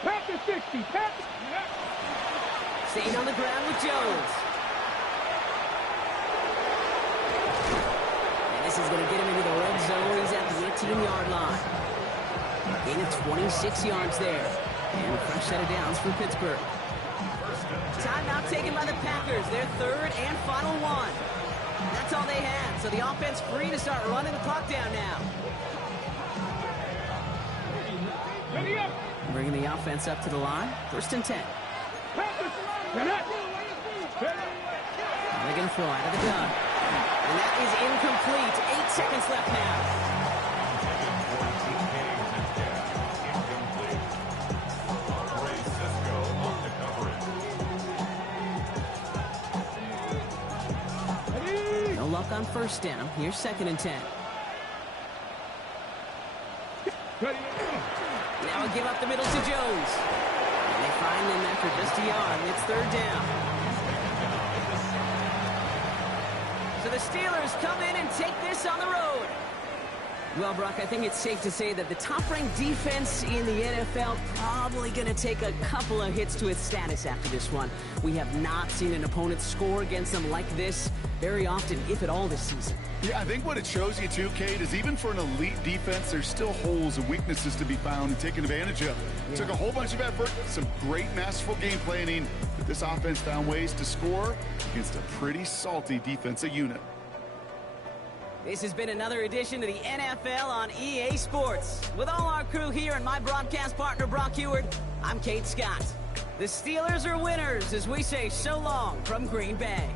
Pass to 60. Pass. Staying on the ground with Jones. And this is going to get him into the red zone. He's at the 18-yard line. Gain of 26 yards there. And a fresh set of downs for Pittsburgh. Timeout taken by the Packers. Their 3rd and final one. That's all they had. So the offense free to start running the clock down now. Ready up. Bringing the offense up to the line. 1st and 10. They're going to throw out of the gun. And that is incomplete. 8 seconds left now. No luck on 1st down. Here's 2nd and 10. Now give up the middle to Jones. And they find them after just a yard, and it's 3rd down. So the Steelers come in and take this on the road. Well, Brock, I think it's safe to say that the top-ranked defense in the NFL probably going to take a couple of hits to its status after this one. We have not seen an opponent score against them like this very often, if at all, this season. Yeah, I think what it shows you too, Kate, is even for an elite defense, there's still holes and weaknesses to be found and taken advantage of. It took a whole bunch of effort, some great masterful game planning, but this offense found ways to score against a pretty salty defensive unit. This has been another edition of the NFL on EA Sports. With all our crew here and my broadcast partner, Brock Heward, I'm Kate Scott. The Steelers are winners as we say so long from Green Bay.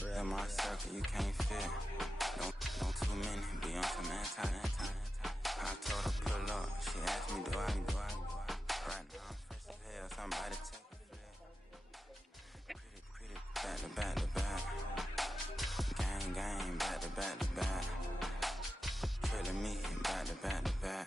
Real my circle, you can't fit. Don't too many be on some anti. I told her pull up. She asked me, do I? Right now I'm fresh as hell. Somebody take a flip. Pretty, back to back. Gang, back to back. Killing me, back to back.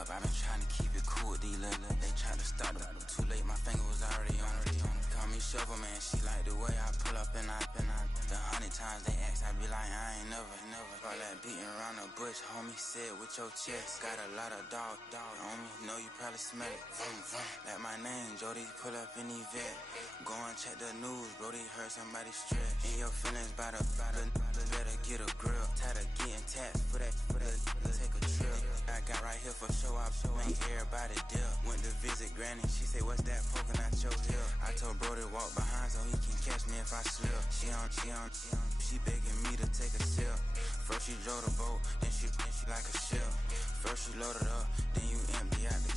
I've been trying to keep it cool with these little, they tried to start it. Too late, my finger was already on it. Call me Shovel Man, she like the way I pull up and I the 100 times they ask, I be like, I ain't never. All that beating around the bush, homie, said with your chest. Got a lot of dog on me, know you probably smell it. Vroom. Like my name, Jody, pull up in the vet. Go and check the news, Brody, heard somebody stretch. In your feelings by the better get a grill. Tired of getting taxed for that, take a trip. I got right here for show up, ain't everybody deal. Went to visit Granny, she say, what's that poking out your heel? I told Brody walk behind so he can catch me if I slip. She begging me to take a sip. First she drove the boat, then she like a ship. First you loaded up, then you empty out the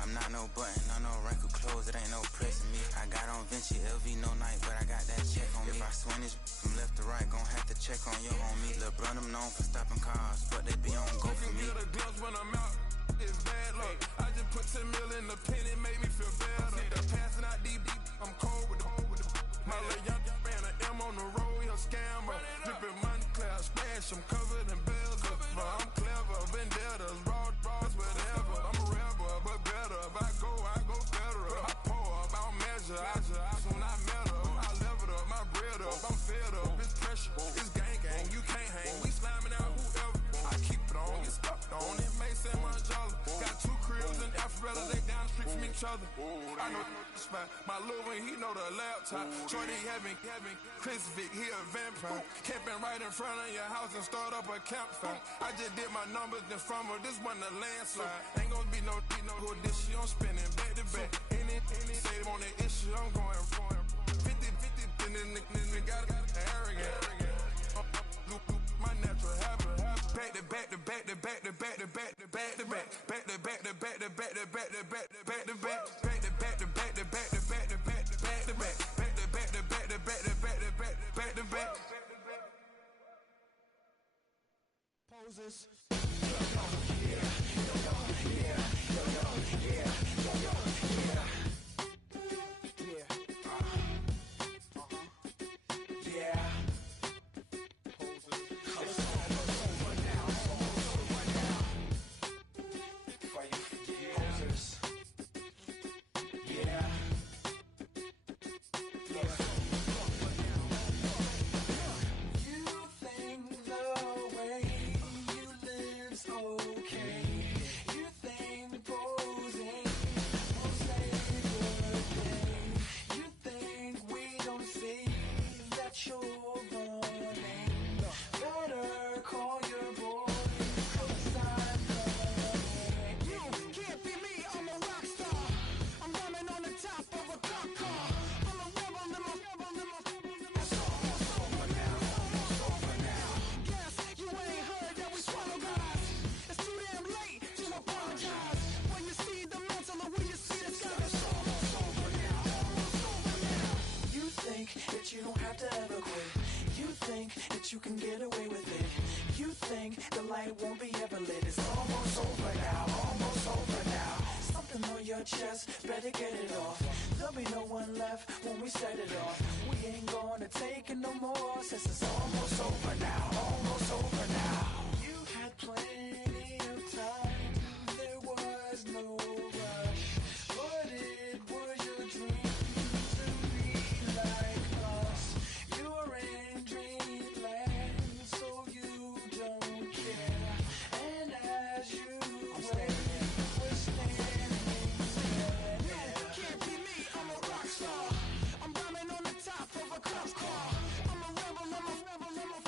I'm not no button, no wrinkled clothes, it ain't no pressing me. I got on Vinci, LV, no night, but I got that check on me. If I swing check on your homie. LeBron, I'm known for stopping cars, but they be on go for me. Get a glimpse when I'm out. It's bad luck. I just put 10 mil in the pen, it make me feel better. They're passing out deep, I'm cold with the. My little young man, an M on the road, he a scammer. Dripping money clear, splash, I'm covered in bells. I'm clever, vendettas, raw, whatever. I'm a rebel, but better. If I go better. I pour up, I don't measure. I do not matter. I leveled up, my bread up, I'm fed up. It's pressure, it's gang, you can't hang. We slamming out whoever. I keep it on, get stuck on. It may say Manjala. Got 2 cribs in Alpharetta, they down the street from each other. I know the spot. My little one, he know the laptop. Shorty having Chris Vic, he a vampire. Camping right in front of your house and start up a campfire. I just did my numbers in front of this one a landslide. Ain't gonna be no who this shit, I'm spinning back to back. Any say on the issue, I'm going 50, and then the got arrogant. My natural habit. Back to back to back to back to back to back to back to back. Back to back to back to back to back to back to back to back. Back to back to back to back to back to back to back to back. Back to back to back to back to back to back to back. Poses. You don't have to ever quit. You think that you can get away with it. You think the light won't be ever lit. It's almost over now, almost over now. Something on your chest, better get it off. There'll be no one left when we set it off. We ain't gonna take it no more, since it's almost over now, almost over now. You had plenty of time, there was no rush, but it was your dream to be like us. You're in dreamland, so you don't care. And as you wait, we're standing there. Can't be me, I'm a rock star. I'm bombing on the top of a cop car. I'm a rebel, I'm a rebel, I'm a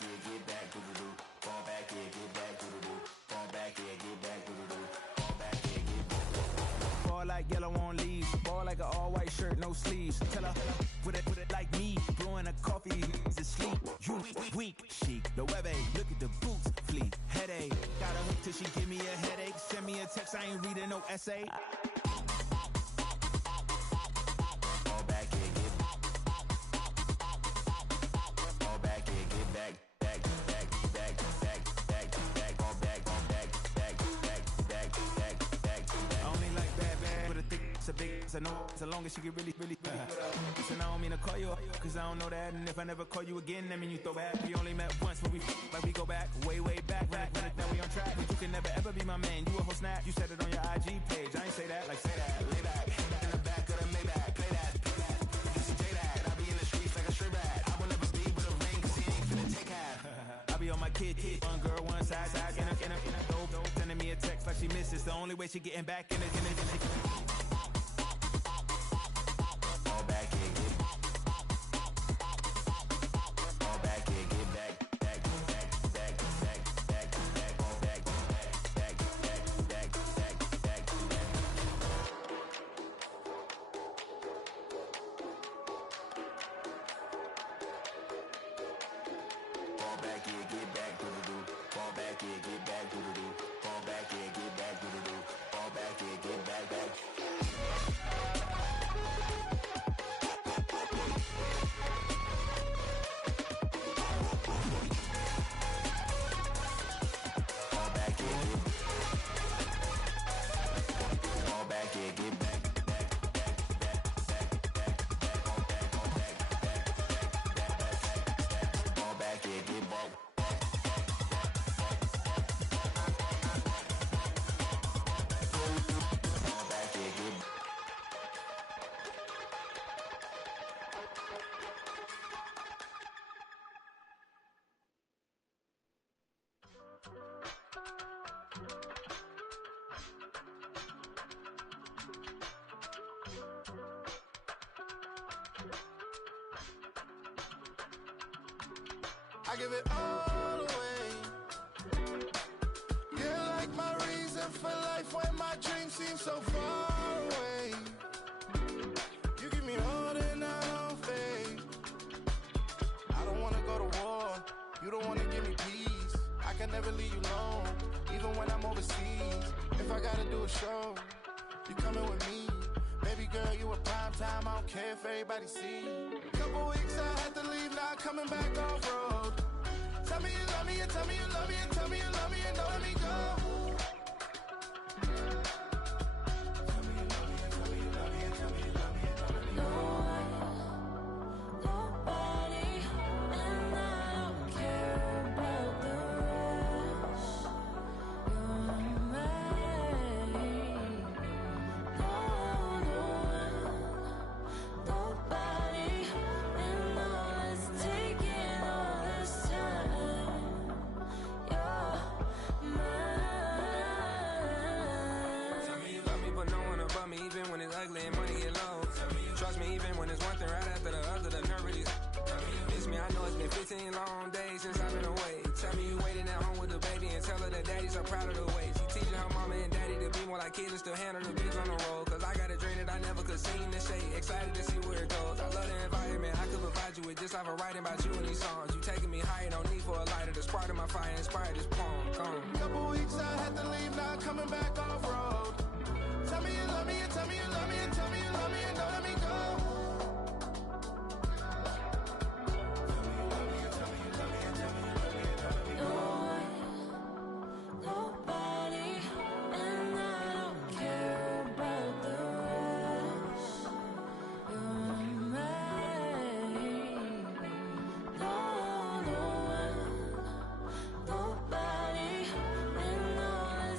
yeah, get back, doo-doo-doo. Fall back, yeah, get back, doo-doo-doo. Fall back, yeah, get back, doo-doo-doo. Fall back, yeah, get back. Ball like yellow on leaves. Ball like an all-white shirt, no sleeves. Tell her, put it like me. Blowing a coffee, is asleep. You weak, chic. The web look at the boots, fleet. Headache, got a hook till she give me a headache. Send me a text, I ain't reading no essay. Fall back, yeah, get back. Fall back, yeah, get back. Back, back, back, back, back, back. Fall back, back, back, back, back, back, back. I only like bad, but a thick, it's a big, it's a no, as long as she get really. Listen, I don't mean to call you up, cause I don't know that. And if I never call you again, that mean you throw back. We only met once, but we like we go back, way back. When it's now we on track, but you can never ever be my man. You a whole snap, you said it on your IG page. I ain't say that, like say that, lay back. In the back of the Maybach, play that. You see J that, I be in the streets like a stray rat. I will never be with a ring, cause he ain't finna take half. I be on my kid, one girl, one side, in a dope, sending me a text like she misses. The only way she getting back in it. Fall back, yeah, get back. Fall back, yeah, get back. Back, back, back, back, back, back. Fall back, back, back, back, back, back, back, back. Fall back, yeah, get back, doo-doo-doo. Fall back, yeah, get back, doo-doo-doo. Fall back, yeah, get back, doo-doo-doo. Fall back, yeah, get back, back. Fall back, yeah, get back, back, back, back, back, back, back. Fall back, back, back, back, back, back. Fall back, yeah, get back. Fall back, yeah, get back. I give it all away. You're like my reason for life when my dreams seem so far away. You give me all that I don't fade. I don't wanna go to war. You don't wanna give me peace. I can never leave you alone, even when I'm overseas. If I gotta do a show, you coming with me. Baby girl, you a prime time. I don't care if everybody see. Couple weeks I had to leave, now coming back off road. Tell me you love me, and tell me you love me, and tell me you love me, and don't let me go. Tell me you love me, and tell me you love me, and tell me you love me, and don't let me go. Nobody, and I don't care about the rest. You're mine. No one, nobody, and all it's taking all this time. You're mine. Tell me you love me, but no one above me, even when it's ugly and money get low. Trust me, even when it's one thing right after the other, the nerve really. Miss me, I know it's been 15 long days since I've been away. Tell me you waiting at home with the baby and tell her that daddy's so proud of the way. She teaching her mama and daddy to be more like kids and still handle the biz on the road. Cause I got a dream that I never could sing to say. Excited to see where it goes. I love the environment. I could provide you with just like a writing about you in these songs. You taking me higher, no need for a lighter. The spark of my fire inspired this poem. Come. Couple weeks I had to leave, now coming back off road. Tell me you love me, and tell me you love me, and tell me you love me, and don't let me go. Tell me you love me, and tell me you love me, and tell me you love me, and don't let me go. Nobody, and I don't care about the rest. You're mine. No one, nobody, and all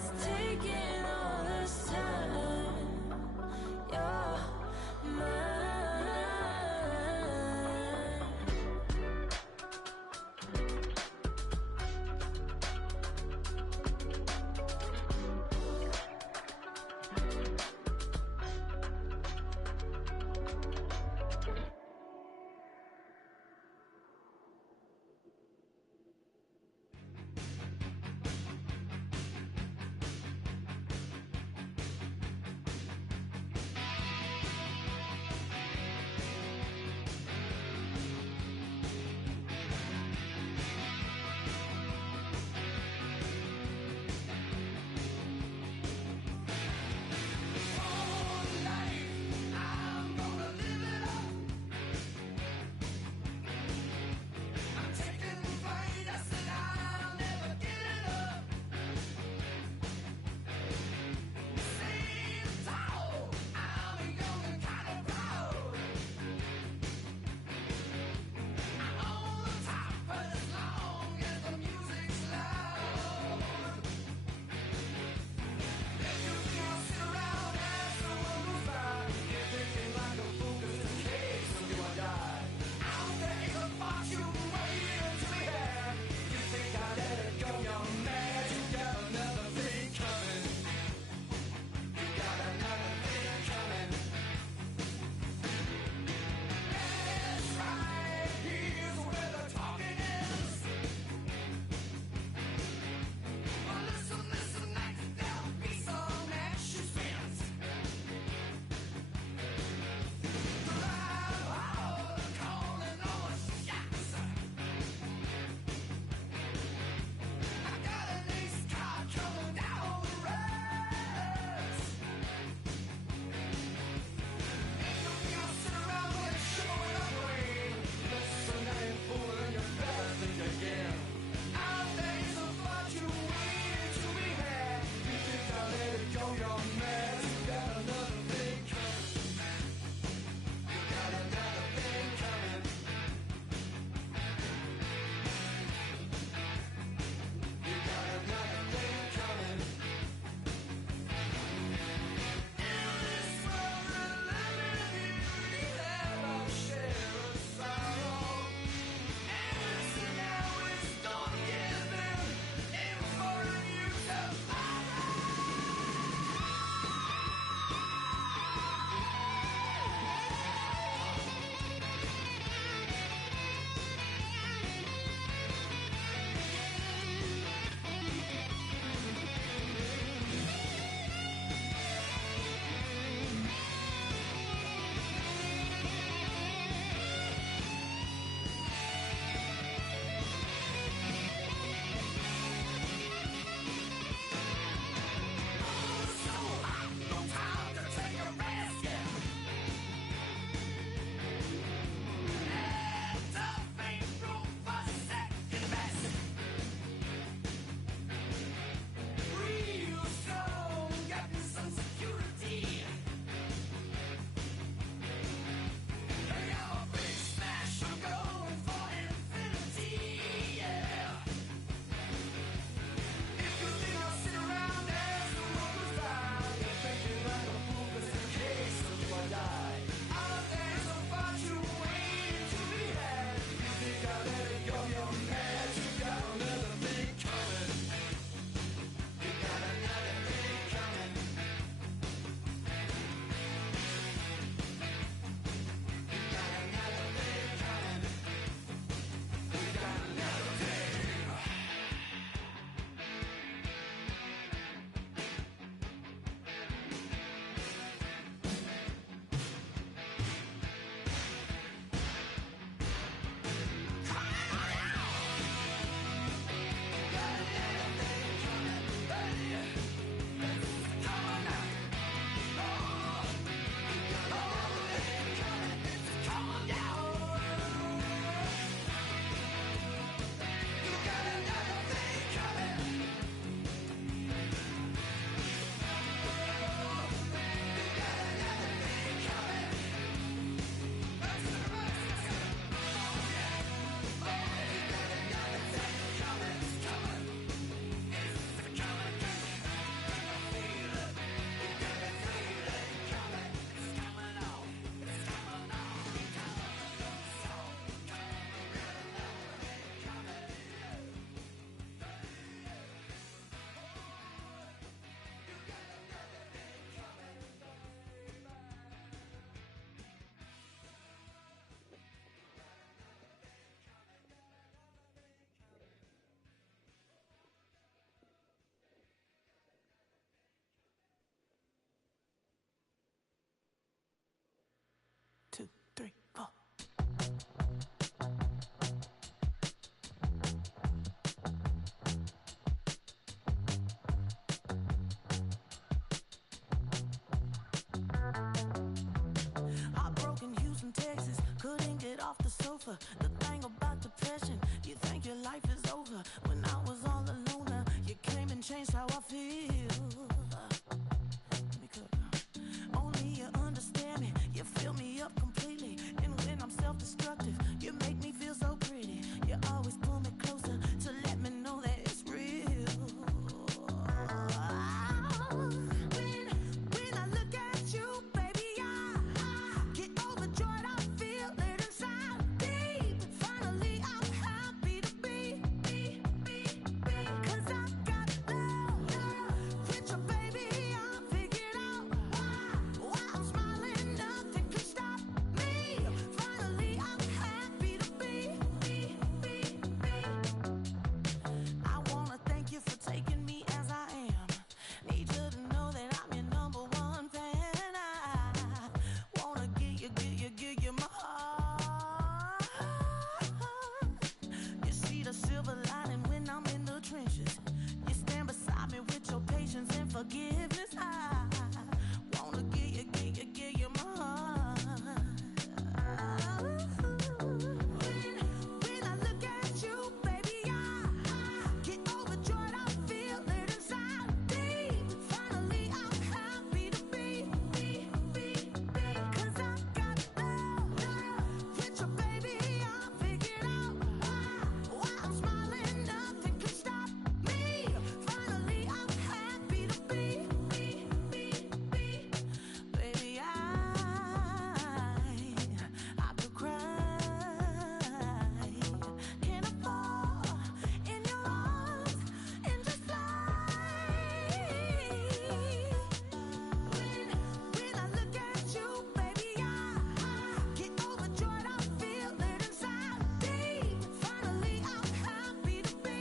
off the sofa. The thing about depression, you think your life is over. When I was all alone, you came and changed how I feel. Let me cook. Only you understand me, you fill me up completely. And when I'm self-destructive, you make me feel so pretty. You always pull me closer to let me know that it's real. When I look at you, baby, I get overjoyed. I feel it inside deep. Finally, I'm happy to be. 'Cause I got love with you, baby. I figured out why I'm smiling. Nothing can stop me. Finally, I'm happy to be. I wanna thank you for taking me as I am. Need you to know that I'm your number one fan. I wanna give you my heart. You see the silver lining when I'm in the trenches. You stand beside me with your patience and forgiveness. I wanna give you my heart. When I look at you, baby, I get overjoyed. I feel it inside deep. Finally, I'm happy to be. 'Cause I got love with you, baby. I figured out why I'm smiling. Nothing can stop me. Finally, I'm happy to be. Baby, I could cry. Can I fall in your arms and just fly? When I look at you, baby, I get overjoyed. I feel it inside deep. Finally, I'm happy to be.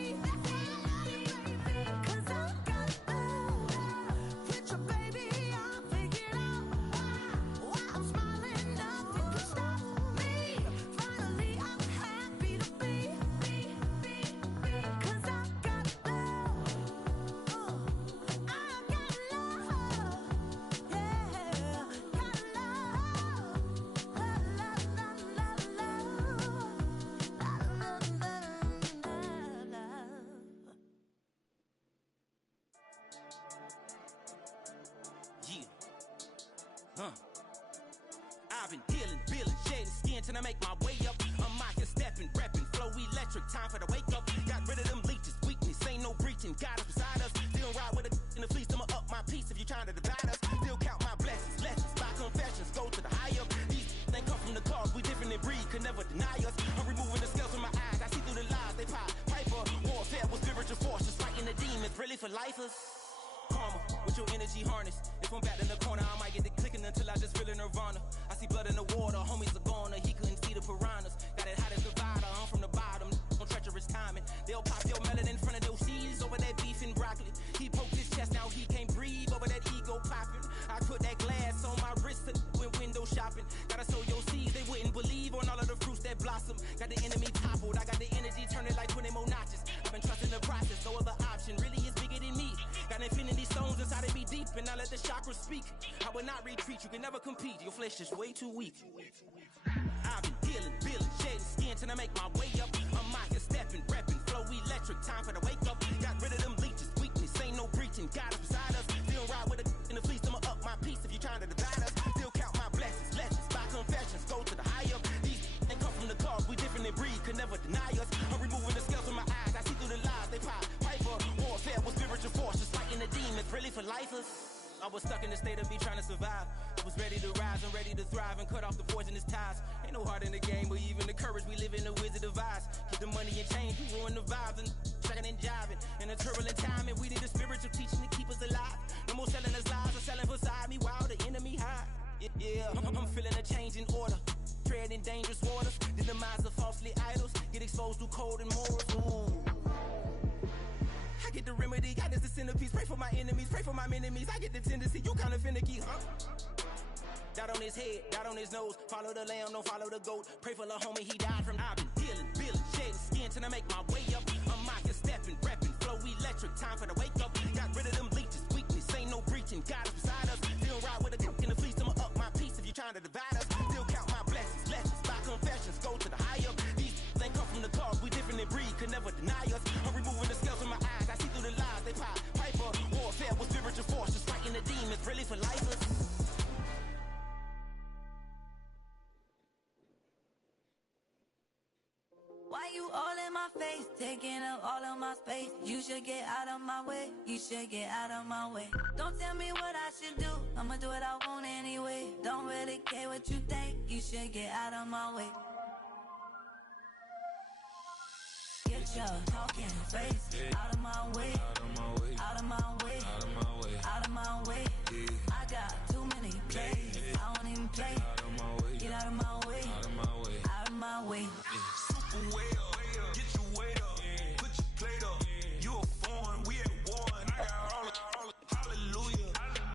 'Cause I got love with you, baby. I figured out why I'm smiling. Nothing can stop me. Finally, I'm happy to be. 'Cause I got love. I got love. Yeah, got love. Yeah. I've been healing, feeling, shedding skin till I make my way up. I'm out here stepping, repping, flow electric, time for the wake up. Got rid of them leeches, weakness, ain't no breaching. God is beside us, still ride with a in the fleece. I'ma up my piece if you're trying to divide us. Still count my blessings, lessons, by confessions, go to the high up. These they come from the cause, we different in breed, could never deny us. I'm removing the scales from my eyes, I see through the lies, they pop. Piper, warfare with spiritual forces, fighting the demons, really for lifers. Karma, with your energy harness. If I'm back in the corner, I might get the clicking until I just feel a nirvana. I see blood in the water, homies are gone, he couldn't see the piranhas. Got it hot as divider, I'm from the bottom, on treacherous timing. They'll pop your melon in front of those seeds over that beef and broccoli. He poked his chest, now he can't breathe over that ego popping. I put that glass on my wrist and went window shopping. Gotta sow your seeds, they wouldn't believe on all of the fruits that blossom. Got the enemy toppled, I got the energy turning like 20 more notches. I've been trusting the process, no other option really is bigger than me. Got infinity stones inside of me deep, and I let the chakras speak. I will not retreat, you can never compete, your flesh is way too weak. I've been healing, feeling, shedding skin till I make my way up. I'm out here stepping, repping, flow electric, time for the wake up. Got rid of them leeches, weakness, ain't no breaching. God is beside us, still ride with a in the fleece. I'ma up my piece if you're trying to divide us. Still count my blessings, lessons, by confessions, go to the high up. These they come from the cause, we different in breed, could never deny us. I'm removing the scales from my eyes, I see through the lies, they pop. Piper, warfare with spiritual forces, fighting the demons, really for lifers. I was stuck in the state of me trying to survive. I was ready to rise and ready to thrive and cut off the poisonous ties. Ain't no heart in the game, but even the courage we live in the wizard of Oz. Get the money and change, we ruin the vibes and tracking and jiving. In a turbulent time, and we need a spiritual teaching to keep us alive. No more selling us lies or selling beside me while the enemy hide. Yeah, I'm feeling a change in order. Treading dangerous waters, the demise of falsely idols. Get exposed through cold and morals. Ooh. I get the remedy, God is the centerpiece. Pray for my enemies, pray for my enemies. I get the tendency, you kinda finicky, huh? Dot on his head, dot on his nose. Follow the lamb, don't follow the goat. Pray for the homie, he died from. I've been healing, feeling, shedding skin till I make my way up. I'm out here stepping, repping, flow electric, time for the wake up. Got rid of them leeches, weakness, ain't no breaching. God is beside us, still ride with a cook in the fleece. I'ma up my piece if you're trying to divide us. Still count my blessings, lessons, by confessions, go to my face, taking up all of my space. You should get out of my way, you should get out of my way. Don't tell me what I should do, I'ma do what I want anyway. Don't really care what you think, you should get out of my way. Get your talking face out of my way, out of my way, out of my way, out of my way, out of my way. I got too many plays, I don't even play. Get out of my way, out of my way, out of my way. Super well, get